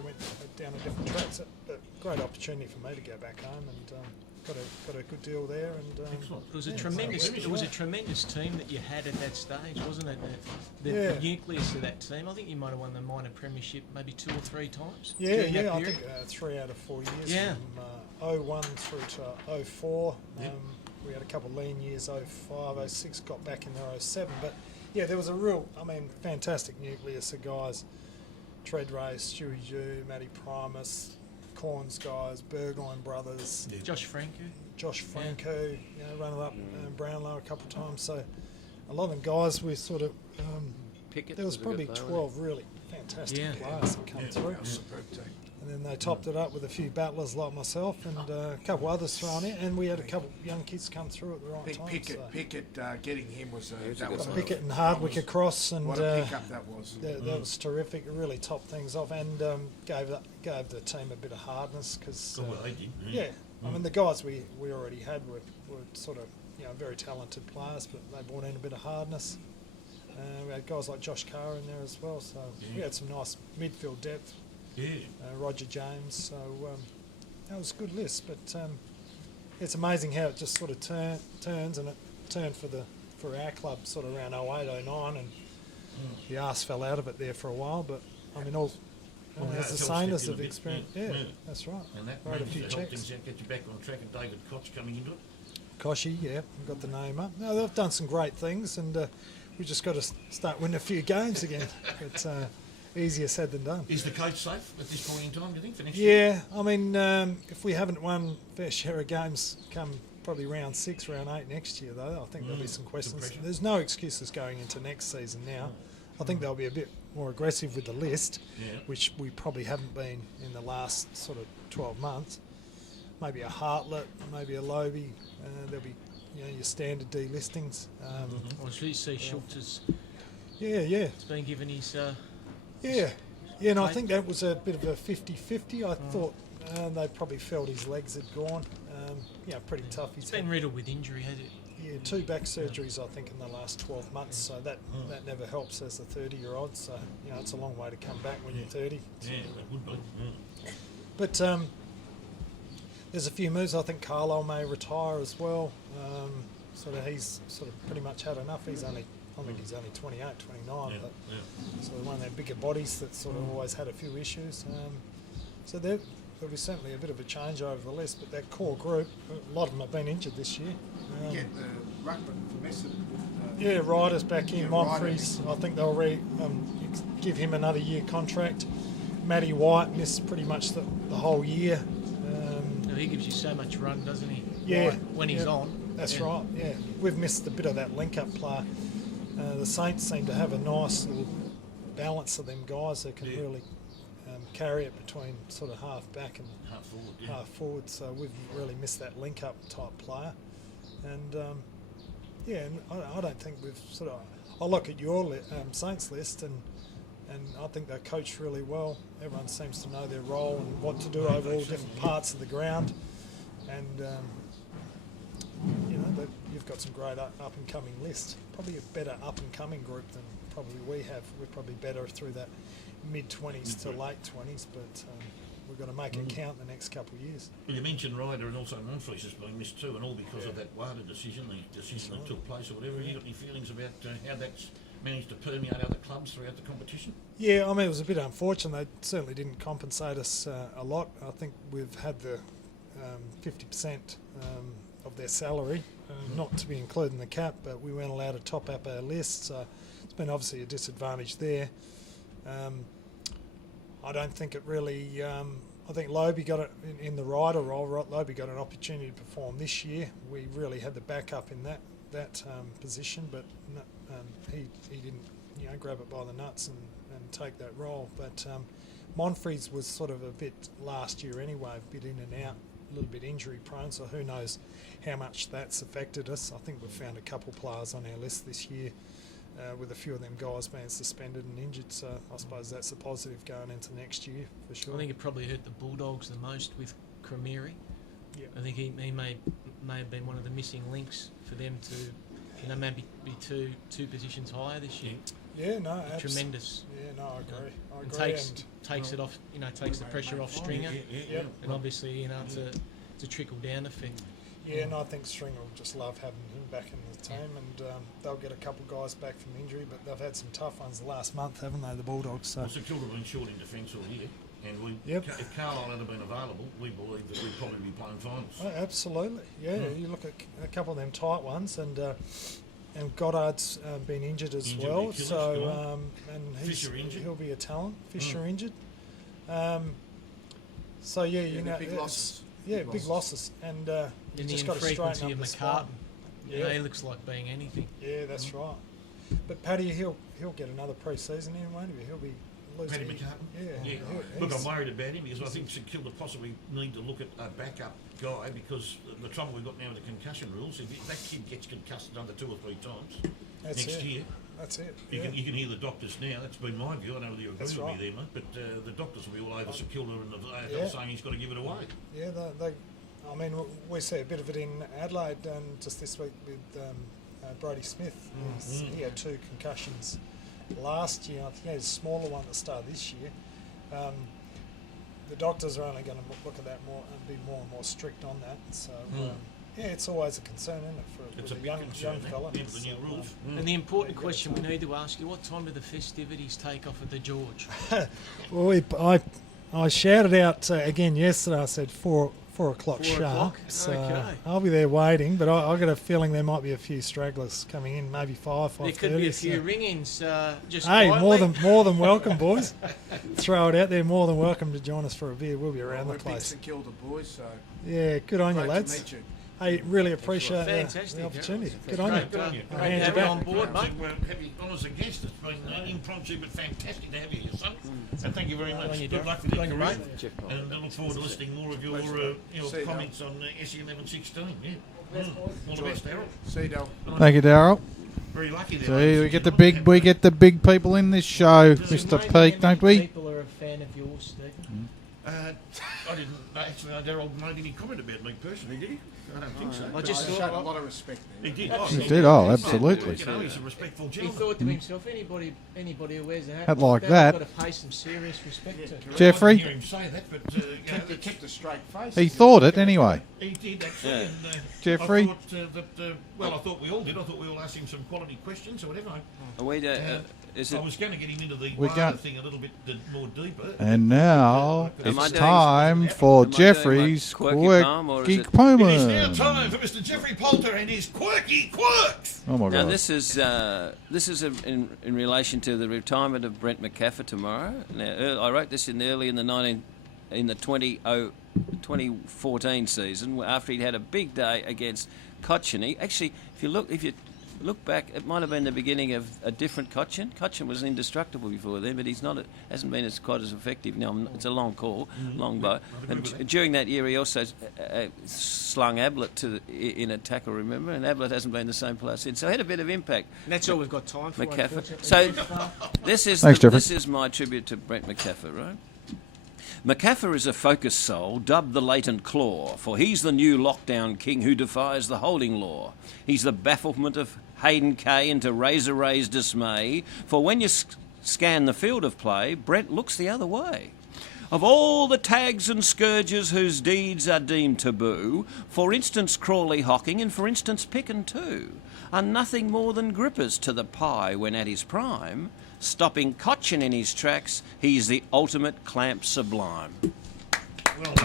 went down a different track. So, but great opportunity for me to go back home, and got a good deal there. And It was a tremendous team that you had at that stage, wasn't it? The nucleus of that team. I think you might have won the minor premiership maybe 2 or 3 times. I think 3 out of 4 years. Yeah. From 01 through to 04. We had a couple of lean years, 05, 06, got back in there 07. But yeah, there was a real, fantastic nucleus of guys. Treadray, Stewie Jew, Matty Primus, Corns guys, Burgoyne brothers. Josh Franco, runner-up Brownlow a couple of times. So a lot of them guys we sort of, Pickett there was a probably good player, 12 really fantastic players that come through. And then they topped it up with a few battlers like myself and a couple others thrown in, and we had a couple of young kids come through at the right time. Pickett, getting him was Pickett and Hardwick across, and what a pickup that was. that was terrific. It really topped things off and gave the team a bit of hardness because the guys we already had were sort of very talented players, but they brought in a bit of hardness. We had guys like Josh Carr in there as well, so we had some nice midfield depth. Roger James, so that was a good list. But it's amazing how it just sort of turns, and it turned for our club sort of around 08, 09, and the arse fell out of it there for a while. But as the Saners have experienced, that's right. And that Wrote a managed few to help checks. things out, get you back on track, and David Koch coming into it. Koshy, we've got the name up. No, they've done some great things, and we just got to start winning a few games again. It's easier said than done. Is the coach safe at this point in time, do you think, for next year? Yeah, if we haven't won fair share of games come probably round 6, round 8 next year, though, I think there'll be some questions. There's no excuses going into next season now. I think they'll be a bit more aggressive with the list, which we probably haven't been in the last sort of 12 months. Maybe a Hartlett, maybe a Lobie. There'll be your standard delistings. I see Schultz has been given his... and I think that was a bit of a 50-50. I thought they probably felt his legs had gone. Pretty tough. He's been riddled with injury, has it? Yeah, 2 back surgeries, I think, in the last 12 months. So that never helps as a 30-year-old. So, it's a long way to come back when you're 30. Yeah, it would be. But there's a few moves. I think Carlisle may retire as well. He's sort of pretty much had enough. I think he's only 28, 29. So one of their bigger bodies that sort of always had a few issues. So there'll be certainly a bit of a change over the list. But that core group, a lot of them have been injured this year. You get the ruckman for Messi. Ryder's back in. Monfrey's, I think they'll give him another year contract. Matty White missed pretty much the whole year. He gives you so much run, doesn't he? Yeah. When he's on. That's right, We've missed a bit of that link-up play. The Saints seem to have a nice little balance of them guys that can really carry it between sort of half-back and half-forward. So we've really missed that link-up type player. And, and I don't think we've sort of... I look at your Saints list and I think they're coached really well. Everyone seems to know their role and what to do over all different parts of the ground. And, you've got some great up-and-coming list. Probably a better up-and-coming group than probably we have. We're probably better through that mid-20s to late 20s, but we've got to make it count the next couple of years. Well, you mentioned Ryder and also Monfils has been missed too, and all because of that WADA decision, the decision that took place or whatever. Have you got any feelings about how that's managed to permeate other clubs throughout the competition? Yeah, I mean, it was a bit unfortunate. They certainly didn't compensate us a lot. I think we've had the 50% of their salary, not to be included in the cap, but we weren't allowed to top up our list, so it's been obviously a disadvantage there. I don't think it really... I think Lobie got it in the rider role. Lobie got an opportunity to perform this year. We really had the backup in that position, but he didn't grab it by the nuts and take that role. But Monfries was sort of a bit last year anyway, a bit in and out, a little bit injury prone, so who knows how much that's affected us. I think we've found a couple players on our list this year with a few of them guys being suspended and injured, so I suppose that's a positive going into next year for sure. I think it probably hurt the Bulldogs the most with Cremeri. Yeah. I think he may have been one of the missing links for them to maybe be two positions higher this year. Yeah, no, tremendous. Yeah, no, I agree. And takes it off, takes the pressure off Stringer, and obviously to trickle down effect. Yeah, and I think Stringer will just love having him back in the team, and they'll get a couple of guys back from injury, but they've had some tough ones the last month, haven't they, the Bulldogs? So. Well, St Kilda have been short in defence all year, and if Carlisle had been available, we believe that we'd probably be playing finals. Oh, absolutely, yeah. You look at a couple of them tight ones, and Goddard's been injured as well, so and Fisher injured. He'll be a talent. Fisher injured. So big losses. Yeah, big losses, and you just got to straighten up the spine. He looks like being anything. Yeah, that's right. But Paddy, he'll get another pre-season in, won't he? He'll be losing. Paddy McCartan? Yeah. Look, I'm worried about him because I think St Kilda possibly need to look at a backup guy because the trouble we've got now with the concussion rules, if that kid gets concussed another 2 or 3 times next year, that's it. You can hear the doctors now. That's been my view. I don't know whether you agree with me there, mate. But the doctors will be all over St Kilda and the AFL saying he's got to give it away. Yeah, I mean, we see a bit of it in Adelaide just this week with Brodie Smith. He had 2 concussions last year. I think he had a smaller one at the start of this year. The doctors are only going to look at that more and be more and more strict on that. So. Yeah, it's always a concern, isn't it, for a young fella. The new rules. And the important question we need to ask you, what time do the festivities take off at the George? Well, I shouted out again yesterday, I said 4 o'clock 4 sharp. o'clock? So okay. I'll be there waiting, but I got a feeling there might be a few stragglers coming in, maybe 5:30. There could be a few ring-ins. Just hey, quietly. more than welcome, boys. Throw it out there. More than welcome to join us for a beer. We'll be around the place. We're big St Kilda boys, so yeah, good on you, lads. To meet you. Hey, really appreciate Fantastic, the opportunity. yeah. Good on you. Good on you. Great to have you on board, mate. Have you on as a guest. It's been impromptu but fantastic to have you here, son. And thank you very much. you, Good Darryl. luck with your Thank you, career. mate. And I look forward to listening more of your comments on SE 1116. Yeah. All the best, Daryl. See you, Daryl. Thank you, Daryl. Very lucky there. See, we get the big people in this show, Mr. Peake, don't we? People are a fan of yours, Stephen. I didn't actually know Daryl made any comment about me personally, did he? I don't think so. I just Showed thought a lot of respect there. He did. He did, absolutely. You know, he's a respectful he gentleman. thought to himself, anybody who wears a hat Hat like that. got to pay some serious respect to. Jeffrey? I didn't hear him say that, but He kept a straight face. He thought it anyway. he did actually. And, Jeffrey? I thought we all did. I thought we all asked him some quality questions or whatever. I was going to get him into the We WADA got- thing a little bit more deeper. And now Am I it's doing- time for am I doing Jeffrey's my quirky palm, or is Quirky it- It is now Moment. time for Mr. Jeffrey Poulter and his quirky quirks. Oh my Now God. this is in relation to the retirement of Brent McCaffer tomorrow. Now I wrote this in the 2014 season after he'd had a big day against Cochin. Actually, if you look back, it might have been the beginning of a different Cochin. Cochin was indestructible before then, but hasn't been quite as effective now. It's a long call, long bow. And during that year, he also slung Ablett in a tackle, remember? And Ablett hasn't been the same player since. So he had a bit of impact. And that's all we've got time for. McCaffer. unfortunately. So this is Thanks, Jeffrey. this is my tribute to Brent McCaffer, right? Macaffer is a focused soul, dubbed the latent claw, for he's the new lockdown king who defies the holding law. He's the bafflement of Hayden Kay into Razor Ray's dismay, for when you scan the field of play, Brent looks the other way. Of all the tags and scourges whose deeds are deemed taboo, for instance Crawley Hocking and for instance Picken too, are nothing more than grippers to the pie when at his prime. Stopping Cochin in his tracks, he's the ultimate clamp sublime.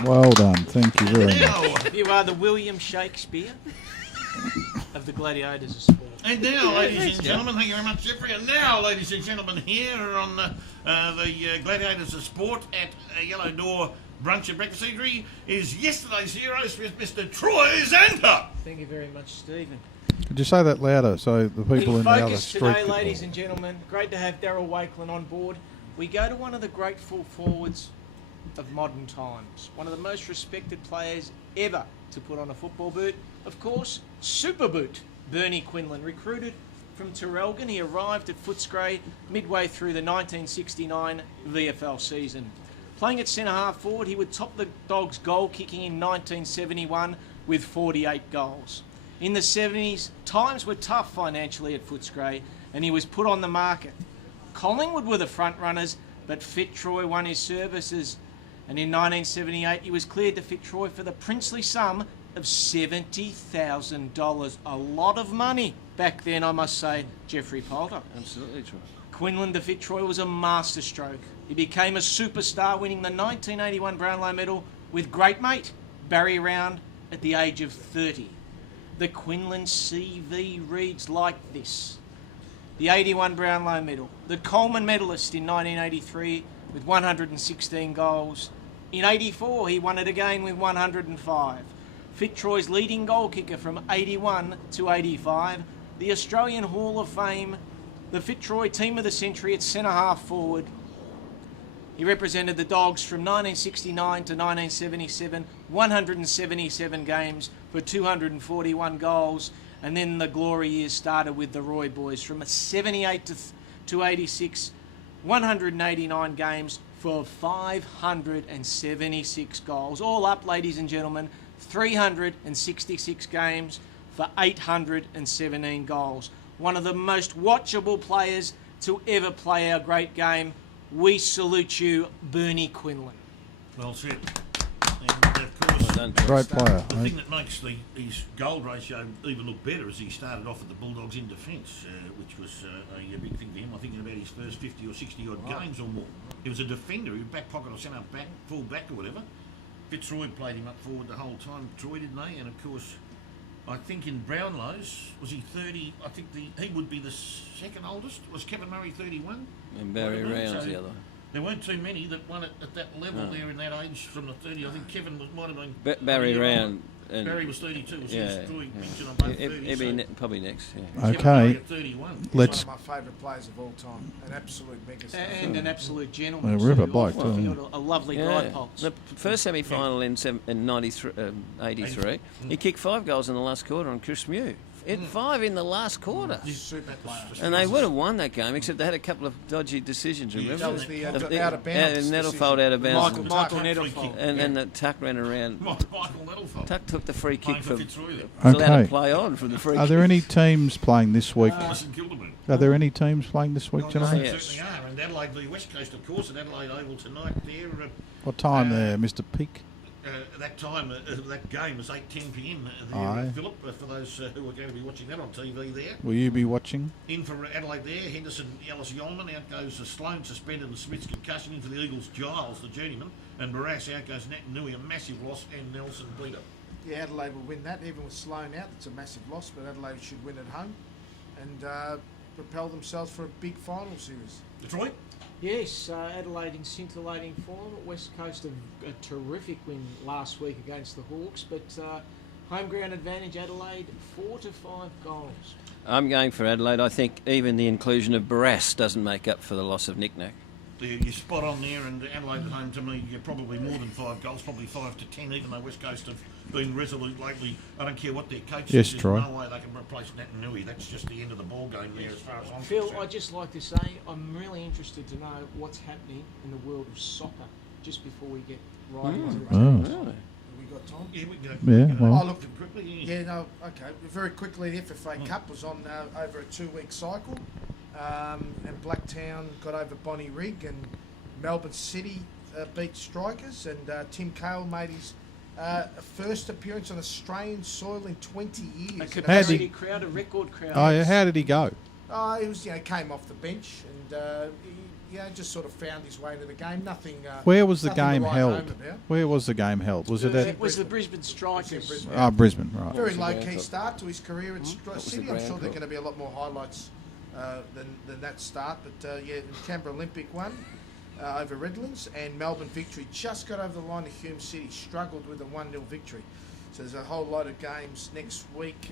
Well done. Thank you very much. You are the William Shakespeare of the Gladiators of sport. And now, ladies and gentlemen, thank you very much, Jeffrey. And now, ladies and gentlemen, here on the Gladiators of Sport at Yellow Door Brunch and Breakfast Eatery is yesterday's heroes with Mr. Troy Zantuck. Thank you very much, Stephen. Could you say that louder so the people in the other Focus street today, could- ladies and gentlemen. Great to have Darryl Wakelin on board. We go to one of the great full forwards of modern times. One of the most respected players ever to put on a football boot. Of course, Super Boot. Bernie Quinland, recruited from Terrelgan. He arrived at Footscray midway through the 1969 VFL season. Playing at centre-half forward, he would top the Dogs' goal kicking in 1971 with 48 goals. In the 70s, times were tough financially at Footscray, and he was put on the market. Collingwood were the front runners, but Fitzroy won his services, and in 1978 he was cleared to Fitzroy for the princely sum of $70,000. A lot of money back then, I must say, Jeffrey Poulter. Absolutely true. Quinlan to Fitzroy was a masterstroke. He became a superstar, winning the 1981 Brownlow medal with great mate Barry Round at the age of 30. The Quinlan CV reads like this. The 81 Brownlow medal. The Coleman medalist in 1983 with 116 goals. In 84 he won it again with 105. Fitzroy's leading goal kicker from 81 to 85. The Australian Hall of Fame. The Fitzroy team of the century at centre-half forward. He represented the Dogs from 1969 to 1977, 177 games for 241 goals. And then the glory years started with the Roy boys from 78 to 86, 189 games for 576 goals. All up, ladies and gentlemen, 366 games for 817 goals. One of the most watchable players to ever play our great game. We salute you, Bernie Quinlan. Well said. And of course, Great player. the thing that makes his goal ratio even look better is he started off with the Bulldogs in defence, which was a big thing for him. I think in about his first 50 or 60 odd games or more. He was a defender, he was back pocket or centre back, full back or whatever. Fitzroy played him up forward the whole time, Troy, didn't they? And of course, I think in Brownlow's, was he 30? I think he would be the second oldest. Was Kevin Murray 31? And Barry Round's the other. There weren't too many that won it at that level there in that age from the 30. I think Kevin might have been... Barry Round. And Barry was 32. Was yeah, his Troy yeah. mentioned on both 30. He'd be probably next, yeah. Kevin Murray Okay. at 31. Let's. One of my favourite players of all time. An absolute megastar. And an absolute gentleman. A ripper too. bloke, Off too. the field, a lovely guy, Pops. The first semi-final in 83, he kicked 5 goals in the last quarter on Chris Mew. 5 in the last quarter. Super player. And they would have won that game, except they had a couple of dodgy decisions, remember? That was the out of bounds. Nettlefold out of bounds. Michael Nettlefold. And then the Tuck ran around. Michael Nettlefold. Tuck took the free kick for from... Fitzroy there. Was allowed Okay. to play on from the free Are kick. there any teams playing this week? St Kilda. Are there any teams playing this week, gentlemen? yes. Certainly are. And Adelaide v West Coast, of course, at Adelaide Oval tonight there. What time there, Mr. Peak? That time, that game was 8:10 p.m. Aye. there, Philip, for those who are going to be watching that on TV there. Will you be watching? In for Adelaide there, Henderson, Ellis, Yolman. Out goes Sloan, suspended, and Smith's concussion. In for the Eagles, Giles, the journeyman. And Barras, out goes Nat Nui, a massive loss, and Nelson Bleeder. Yeah, Adelaide will win that. Even with Sloan out, it's a massive loss, but Adelaide should win at home and propel themselves for a big final series. Detroit? Yes, Adelaide in scintillating form. West Coast a terrific win last week against the Hawks, but home ground advantage Adelaide 4 to 5 goals. I'm going for Adelaide. I think even the inclusion of Barras doesn't make up for the loss of Nick-Nack. You're spot on there, and Adelaide at home to me, you're probably more than 5 goals, probably 5 to 10, even though West Coast have been resolute lately. I don't care what their coach Yes, says, Troy. there's no way they can replace Nat Nui. That's just the end of the ball game there as far as I'm Phil, concerned. I'd just like to say I'm really interested to know what's happening in the world of soccer. just before we get right into it. Oh. Really? We got time. Yeah, we can Yeah, go well. Oh, look, quickly. yeah, no, okay. Very quickly, the FFA Cup was on over a 2-week cycle, and Blacktown got over Bonnie Rig, and Melbourne City beat Strikers, and Tim Cale made his first appearance on Australian soil in 20 years. A How'd he- capacity crowd, a record crowd. Oh, yeah. How did he go? He was, came off the bench and he, just sort of found his way into the game. Nothing. Where was the nothing to game write held? home about. Where was the game held? Was it It at was the Brisbane Strikers. Brisbane. Brisbane? Right. Very was the low ground key club? start to his career at What was the City. I'm sure ground there are club? going to be a lot more highlights than that start. But the Canberra Olympic won over Redlands, and Melbourne victory just got over the line to Hume City. Struggled with a 1-0 victory. So there's a whole lot of games next week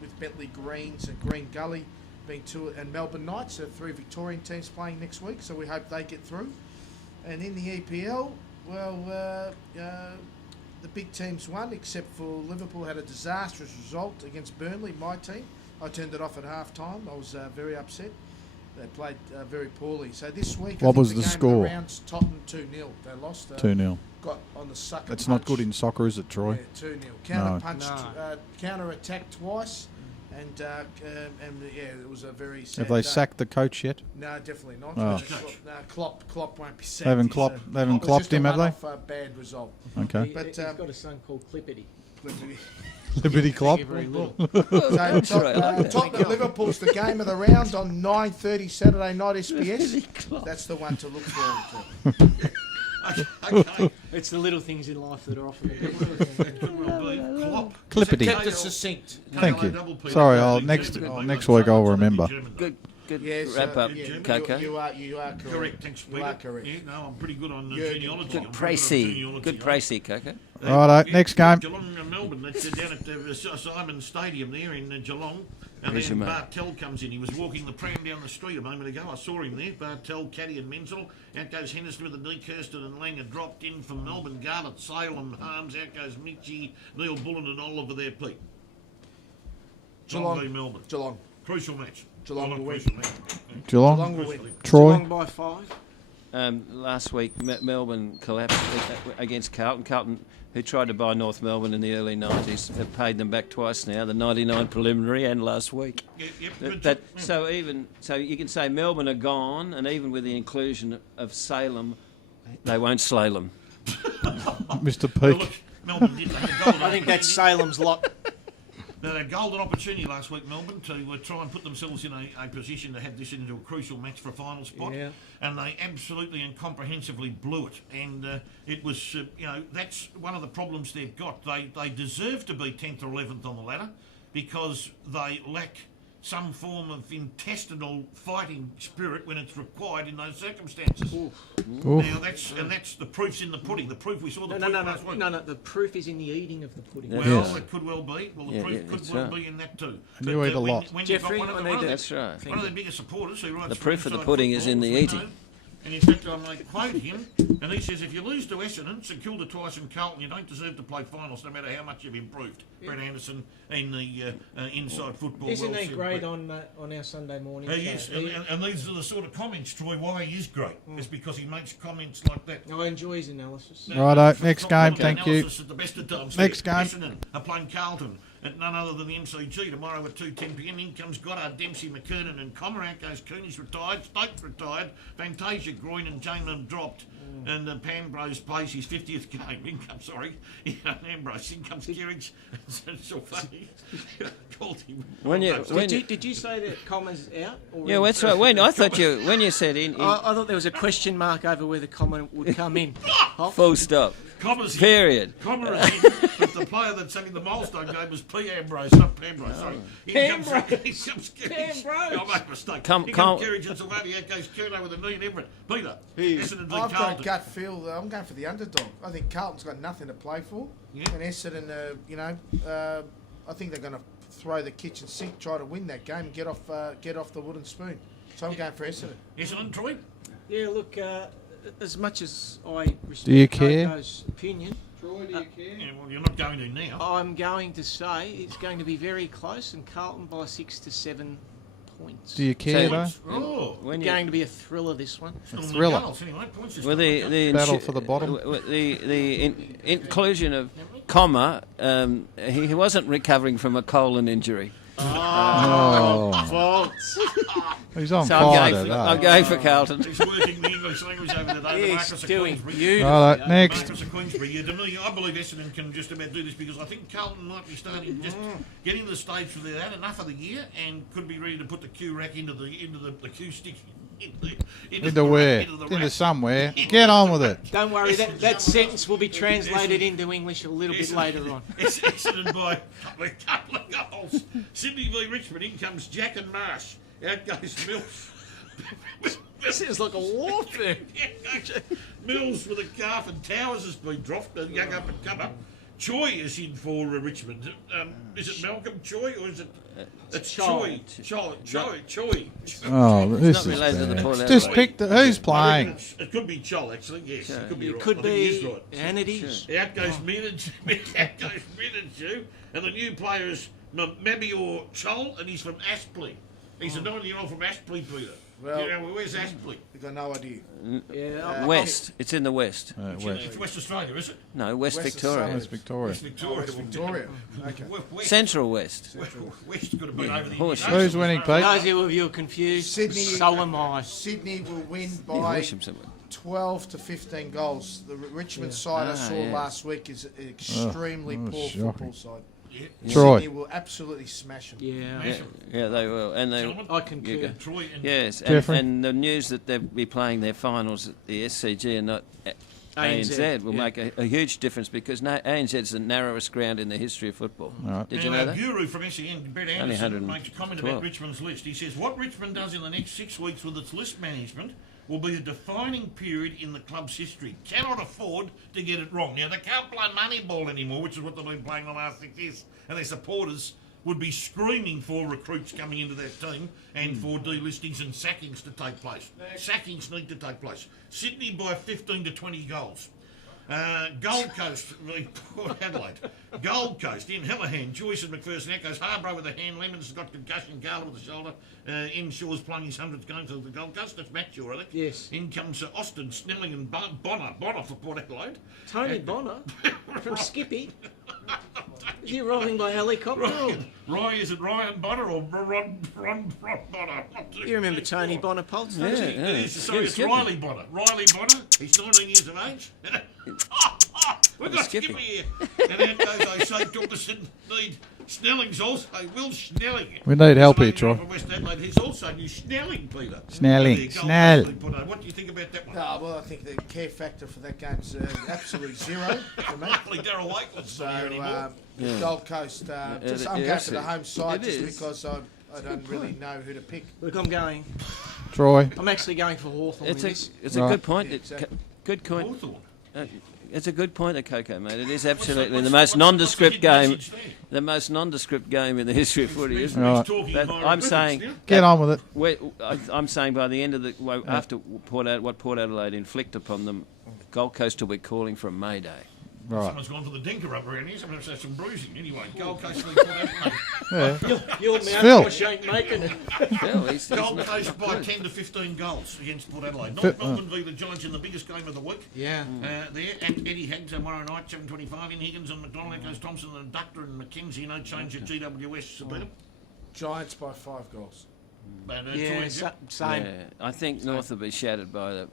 with Bentley Greens and Green Gully being two, and Melbourne Knights. So 3 Victorian teams playing next week. So we hope they get through. And in the EPL, well, the big teams won, except for Liverpool had a disastrous result against Burnley, my team. I turned it off at half time. I was very upset. They played very poorly. So this week, What I think was the the game score? of the rounds, Tottenham 2-0. They lost. 2-0. Got on the sucker. That's not good punch. in soccer, is it, Troy? Yeah, 2-0. Counter No. punched, counter attacked twice, and it was a very sad Have they day. sacked the coach yet? No, definitely not. Oh. Klopp won't be sacked. They haven't He's, clopped- they haven't it was clopped just a him, have they? one-off, bad result. Okay. But he's got a son called Clippity. Liberty Klopp. Very little. So Tottenham Tottenham Liverpool's the game of the round on 9:30 Saturday night SBS. That's the one to look forward to. Okay. It's the little things in life that are often the best. It could well be. Klopp. Clippity. Kept it succinct. Thank you. KLAPP. Sorry, I'll Next next week I'll remember. Good Yes, wrap up, yeah, Coco. you are correct. Correct, thanks, You Peter. are correct. Yeah, no, I'm pretty good on You're genealogy. Good I'm pretty pricey. on genealogy. Good pricey, Coco. Righto, next game. Geelong and Melbourne. That's down at Simon Stadium there in Geelong. And Where's then your mate? Bartel comes in. He was walking the pram down the street a moment ago. I saw him there. Bartel, Caddy and Menzel. Out goes Henderson with a knee. Kirsten and Langer dropped in from Melbourne. Garlett, Salem, Harms. Out goes Michie, Neil Bullen and Oliver there, Pete. Geelong. v Melbourne. Geelong. Crucial match. Geelong Not will win. crucial match. Geelong. Geelong will win. Troy. Geelong by 5. Last week, Melbourne collapsed against Carlton. Carlton, who tried to buy North Melbourne in the early 90s, have paid them back twice now, the 99 preliminary and last week. Yep, So you can say Melbourne are gone, and even with the inclusion of Salem, they won't slay them. Mr. Well, Peak. look, Melbourne did. They had a golden I think that's Salem's lot. They had a golden opportunity last week, Melbourne, to try and put themselves in a position to have this into a crucial match for a final spot. Yeah. And they absolutely and comprehensively blew it. And it was, that's one of the problems they've got. They deserve to be 10th or 11th on the ladder because they lack some form of intestinal fighting spirit when it's required in those circumstances. Oof. Now, that's the proof's in the pudding. The proof we saw the proof last week. No, the proof is in the eating of the pudding. Yeah. Well, Yes. it could well be. Well, the Yeah, proof yeah, could that's well right. be in that too. And you eat a lot. When Jeffrey, you've got I need to- That's right. one of their biggest supporters who writes The for proof of the Inside pudding is in Football, the as we eating. know. And in fact, I quote him, and he says, if you lose to Essendon, St Kilda twice and Carlton, you don't deserve to play finals, no matter how much you've improved. Brett Anderson in the Inside Football. Isn't well he said, great Brett. on our Sunday morning? He show? is, and these are the sort of comments, Troy, why he is great. It's because he makes comments like that. I enjoy his analysis. Righto, For next top game, thank you. analysis At the best of times. Next game. Essendon are playing Carlton at none other than the MCG tomorrow at 2:10 p.m. In comes Goddard, Dempsey, McKernan and Comer. Out goes Cooney's retired, Stokes retired, Fantasia, Groin and Jamelin dropped. And Ambrose plays his 50th game. In comes, Ambrose. In comes Gearings. It's so funny. Called him. Did you say that comma's out? Or Yeah, that's right. When you said in I thought there was a question mark over where the comma would come in. full stop, Commer's period. Comer is in, but the player that's having the milestone game was P. Ambrose, not Pambrose. Sorry. Here comes Gearings. I made a mistake. Here comes Gearings and Sylvania. Out goes Curnow with a knee and Everett. Peter. Essendon beat I've got a Carlton. gut feel. I'm going for the underdog. I think Carlton's got nothing to play for. Yeah. And Essendon, I think they're going to throw the kitchen sink, try to win that game, and get off the wooden spoon. So I'm going for Essendon. Essendon, Troy. Yeah, look, as much as I respect Do you care? Coco's opinion, Troy, do you care? Yeah, well, you're not going to now. I'm going to say it's going to be very close and Carlton by 6 to 7 points. Do you care, though? Oh, When It's you, going to be a thriller, this one. normally thriller. goals anyway. Points is well, the Battle for the bottom. the inclusion of comma, he wasn't recovering from a colon injury. Oh, Faults. he's on So fire I'm today. going for Carlton. He's working the English language over the day. He's Marcus of doing Queensbury. beautiful. Righto, next. Marcus of Queensbury. Yeah, to me, I believe Essendon can just about do this because I think Carlton might be starting just getting to the stage where they've had enough of the year and could be ready to put the Q rack into the cue stick. Into where? Into the Into rack. somewhere. Get on with it. Don't worry, that sentence will be translated into English a little bit later on. Essendon by a couple of goals. Sydney v Richmond. In comes Jack and Marsh. Out goes Mills. This is like a warfare. Mills with a calf and Towers has been dropped. A young up and comer. Choi is in for Richmond. Is it Malcolm Choi or is it? It's Choi. Choi. Oh, this not is related to the bad. Port Just Adelaide. pick who's playing. It could be Chol actually. Yes, it could be It right. could I think he is be, right. and it is. Out goes Minaju, and the new player is Mabior Chol, and he's from Aspley. He's a 9-year-old from Aspley, Peter. Well- You know, where's Aspley? We've got no idea. Yeah, West. It's in the west. It's West Australia, is it? No, West West Victoria. West Victoria. West Victoria. Victoria. Okay. West, Central West. West could have been over the Horse. Indian Who's Ocean. winning, Pete? those of you who are confused, Sydney- so am I. Sydney will win Yeah, by wish him somewhere. 12 to 15 goals. The Richmond side I saw yes. last week is an extremely poor shocking. football side. Troy. Sydney will absolutely smash them. Yeah, Yeah, they will. And they. Gentlemen, I concur. Troy and Yes, Jeffrey? and the news that they'll be playing their finals at the SCG and not ANZ will yeah. make a huge difference because ANZ is the narrowest ground in the history of football. Right. Did you Now, know our that? guru from SEN, Brett Only Anderson, makes a comment 112. about Richmond's list. He says, what Richmond does in the next 6 weeks with its list management will be a defining period in the club's history. Cannot afford to get it wrong. Now, they can't play Moneyball anymore, which is what they've been playing the last 6 years, and their supporters would be screaming for recruits coming into that team and for delistings and sackings to take place. Sackings need to take place. Sydney by 15 to 20 goals. Gold Coast, Port Adelaide. Gold Coast, in Hellahan, Joyce and McPherson echoes. Harborough with a hand, Lemons has got concussion, Garland with the shoulder. Inshaw's playing his 100th game for the Gold Coast. That's Matt Shaw, I think. Yes. In comes Austin, Snelling and Bonner for Port Adelaide. Tony Bonner from Skippy. Is he arriving by helicopter? Ryan, is it Ryan Bonner or Ron Bonner? You remember Tony Bonner Pulse? Yeah, don't you? yeah. Sorry, it's Skippy. Riley Bonner. Riley Bonner, he's 19 years of age. We've got Skippy. Skippy here. And out goes, they say, Dawson need Snelling's also. Will Snelling. We need help here, He's Troy. from West Adelaide. He's also new Snelling, Peter. Snelling, There you go. Snell. What do you think about that one? Well, I think the care factor for that game's absolutely zero for me. Luckily, Darryl Wakelin's So, not here anymore. Gold Coast, I'm going yes, for the home side it just is. because I don't really know who to pick. Look, I'm Troy. actually going for Hawthorn in this. It's a Right. good point. Yeah, exactly. Good point. Hawthorn. It's a good point that Coco made. It is absolutely What's the the- most what's the nondescript hidden game. message there? The most nondescript game in the history of footy, isn't it? Right. He's talking That- via I'm Griffiths saying- now. Get on with it. I'm saying by the end of after Port Adelaide inflict upon them, Gold Coast will be calling for a Mayday. Right. Someone's gone for the dinker up around here. Someone's had some bruising. Anyway, Gold Coast v Port Adelaide. Yeah. Your Phil. mouthwash ain't making it. Phil, he's Gold not- Coast by 10 to 15 goals against Port Adelaide. Phil- North Melbourne v the Giants in the biggest game of the week. Yeah. There, at Eddie Hagg's tomorrow night, 7:25 in Higgins and McDonald, echoes Thompson and Ducker and McKenzie. No change at GWS. Sabina. Giants by 5 goals. Yeah, same. Yeah, I think North will be shattered by the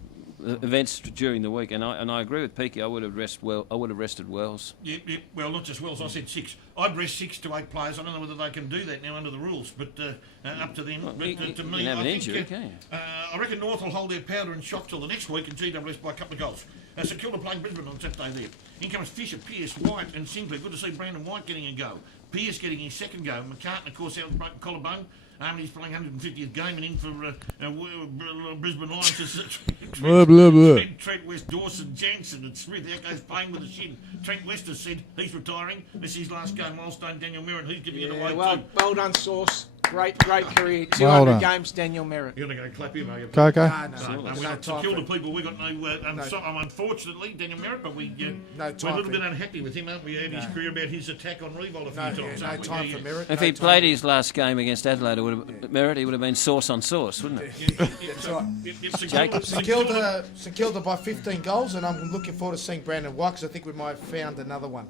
events during the week, and I agree with Peaky. I would have rested Wells. Yep. Well, not just Wells. I said 6. I'd rest 6 to 8 players. I don't know whether they can do that now under the rules, but up to them. Well, But you to can me, have I an think injury, can't you? I reckon North will hold their powder and shock till the next week, and GWS by a couple of goals. St Kilda playing Brisbane on Saturday there. In comes Fisher, Pearce, White, and Sinclair. Good to see Brandon White getting a go. Pearce getting his second go. McCartan, of course, out with broken collarbone. He's playing 150th game and in for Brisbane Lions. Blah, blah, blah. Trent West, Dawson, Jansen and Smith. Out goes playing with a shin. Trent West has said he's retiring. This is his last game. Milestone, Daniel Mirren. He's giving it away Well too. done, Sauce. Great career. Well 200 done. games, Daniel Merritt. You're going to go clap him, are you? Coco? No, We got to kill the people. We got no. Unfortunately, Daniel Merritt, but we're a little bit unhappy with him, aren't we? And his career about his attack on Revolt a few times. No time for Merritt. If he played his last game against Adelaide, Merritt, he would have been sauce on sauce, wouldn't it? That's right. Jacob. St Kilda by 15 goals, and I'm looking forward to seeing Brandon White because I think we might have found another one.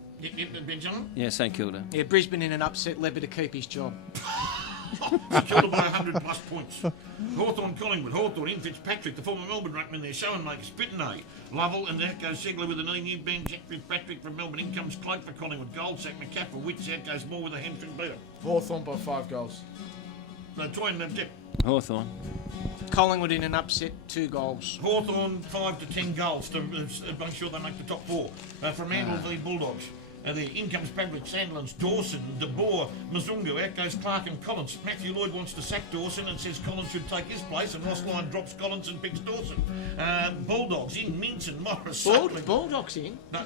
Benjamin? Yeah, St Kilda. Yeah, Brisbane in an upset Leber to keep his job. St Kilda by 100 plus points. Hawthorn, Collingwood, Hawthorn, in Fitzpatrick, the former Melbourne ruckman there, Schoenmaker, Spittenay, Lovell, and out goes Segler with a knee, new band, Jack Fitzpatrick from Melbourne, in comes Cloak for Collingwood, Goldsack, McCaffrey, Witts, out goes Moore with a hamstring beater. Hawthorn by 5 goals. No, Toyn, Jack. Hawthorn. Collingwood in an upset, 2 goals. Hawthorn 5 to 10 goals to make sure they make the top 4. From Mandel v Bulldogs. The in comes Bradley, Sandlands, Dawson, De Boer, Mzungu, out goes Clark and Collins. Matthew Lloyd wants to sack Dawson and says Collins should take his place, and Ross Lyon drops Collins and picks Dawson. Bulldogs in, Minson, Morris, Suckling. Bulldogs in? I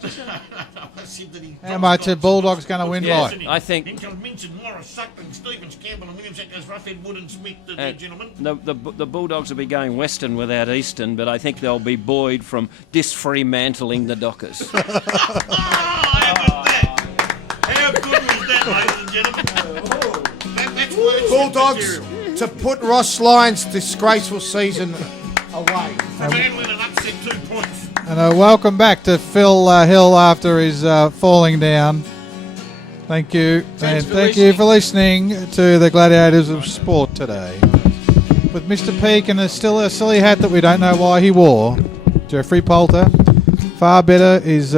said that he How much are Bulldogs going to win Yeah, by? I think- In comes Minson, Morris, Suckling, Stevens, Campbell and Williams, out goes Roughhead, Wood and Smith, the gentlemen. The Bulldogs will be going western without eastern, but I think they'll be buoyed from disfremantling the Dockers. How good was that, ladies and gentlemen? That's words Bulldogs material. to put Ross Lyon's disgraceful season away. Manly an upset 2 points. And welcome back to Phil Hill after his falling down. Thank you. Thanks And for thank you for listening to the Gladiators of Sport today. With Mr. Peake and still a silly hat that we don't know why he wore, Jeffrey Poulter. Far better, his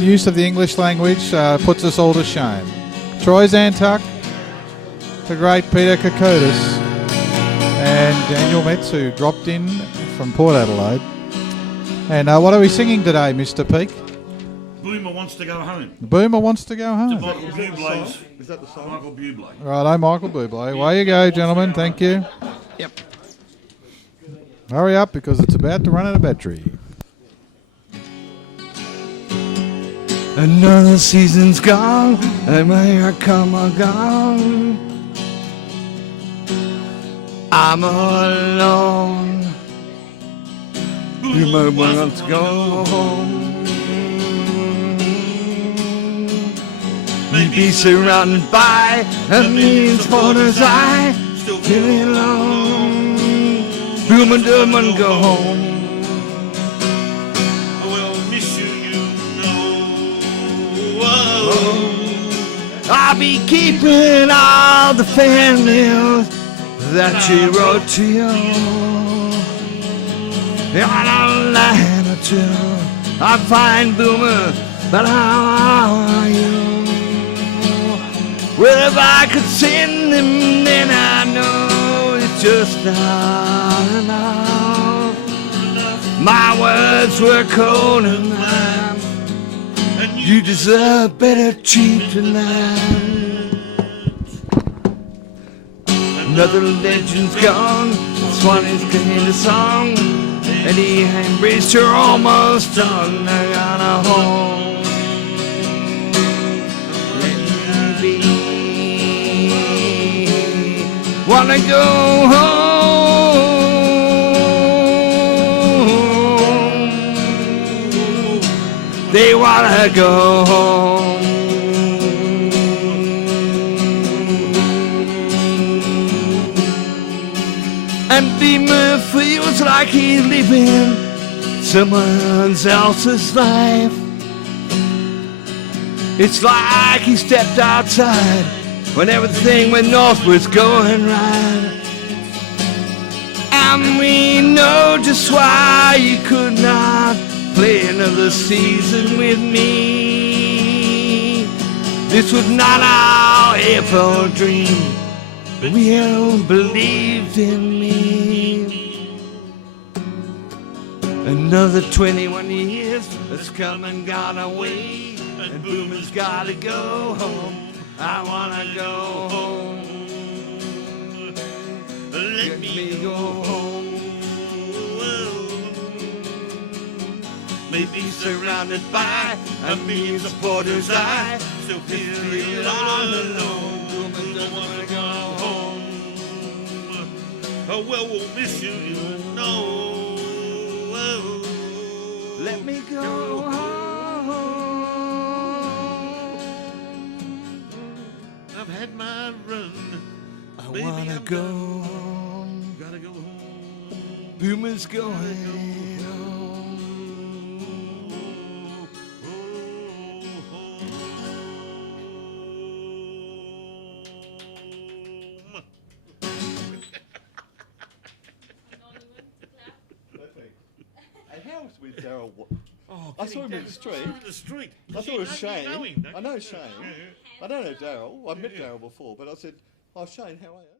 use of the English language puts us all to shame. Troy Zantuck, the great Peter Cacodus, and Daniel Metz, who dropped in from Port Adelaide. And what are we singing today, Mr. Peake? Boomer wants to go home. The Boomer wants to go home. Michael Bublé's. Is that the song? Michael Bublé. Righto, Michael Bublé. Away you go, gentlemen. Thank you. Yep. Hurry up, because it's about to run out of battery. Another season's gone, and may I come or gone, I'm all alone. You might want to go home. Be surrounded by a million supporters, I still feel alone. Boom and doom and go home. I'll be keeping all the fan mails that she wrote to you. On a line or two, I'm fine, Boomer, but how are you? Well, if I could send them, then I know it's just not enough. My words were cold and mine. You deserve better treatment. Another legend's gone. Swanee's came to song, and he embraced her almost done. I got a home. Let me be. Wanna go home. They wanna go home. And Beamer feels like he's living someone else's life. It's like he stepped outside when everything went north was going right. And we know just why you could not play another season with me. This was not our April dream. We all believed in me. Another 21 years has come and gone away, and Boomer's gotta go home. I wanna go home. Let me go home. Maybe surrounded by a million supporters, I still feel all alone. Boomer don't wanna go home. Oh, well, we'll miss you, you know. Let me go home. I've had my run. I Baby, wanna I'm go done. home. Gotta go home. Boomer's going home. And how was with Daryl? Oh, I saw him in the street. The street. I thought it was Shane. You know him, don't I you? know Shane. Yeah, yeah. I don't know Daryl. I've met Daryl before, but I said, "Oh, Shane, how are you?"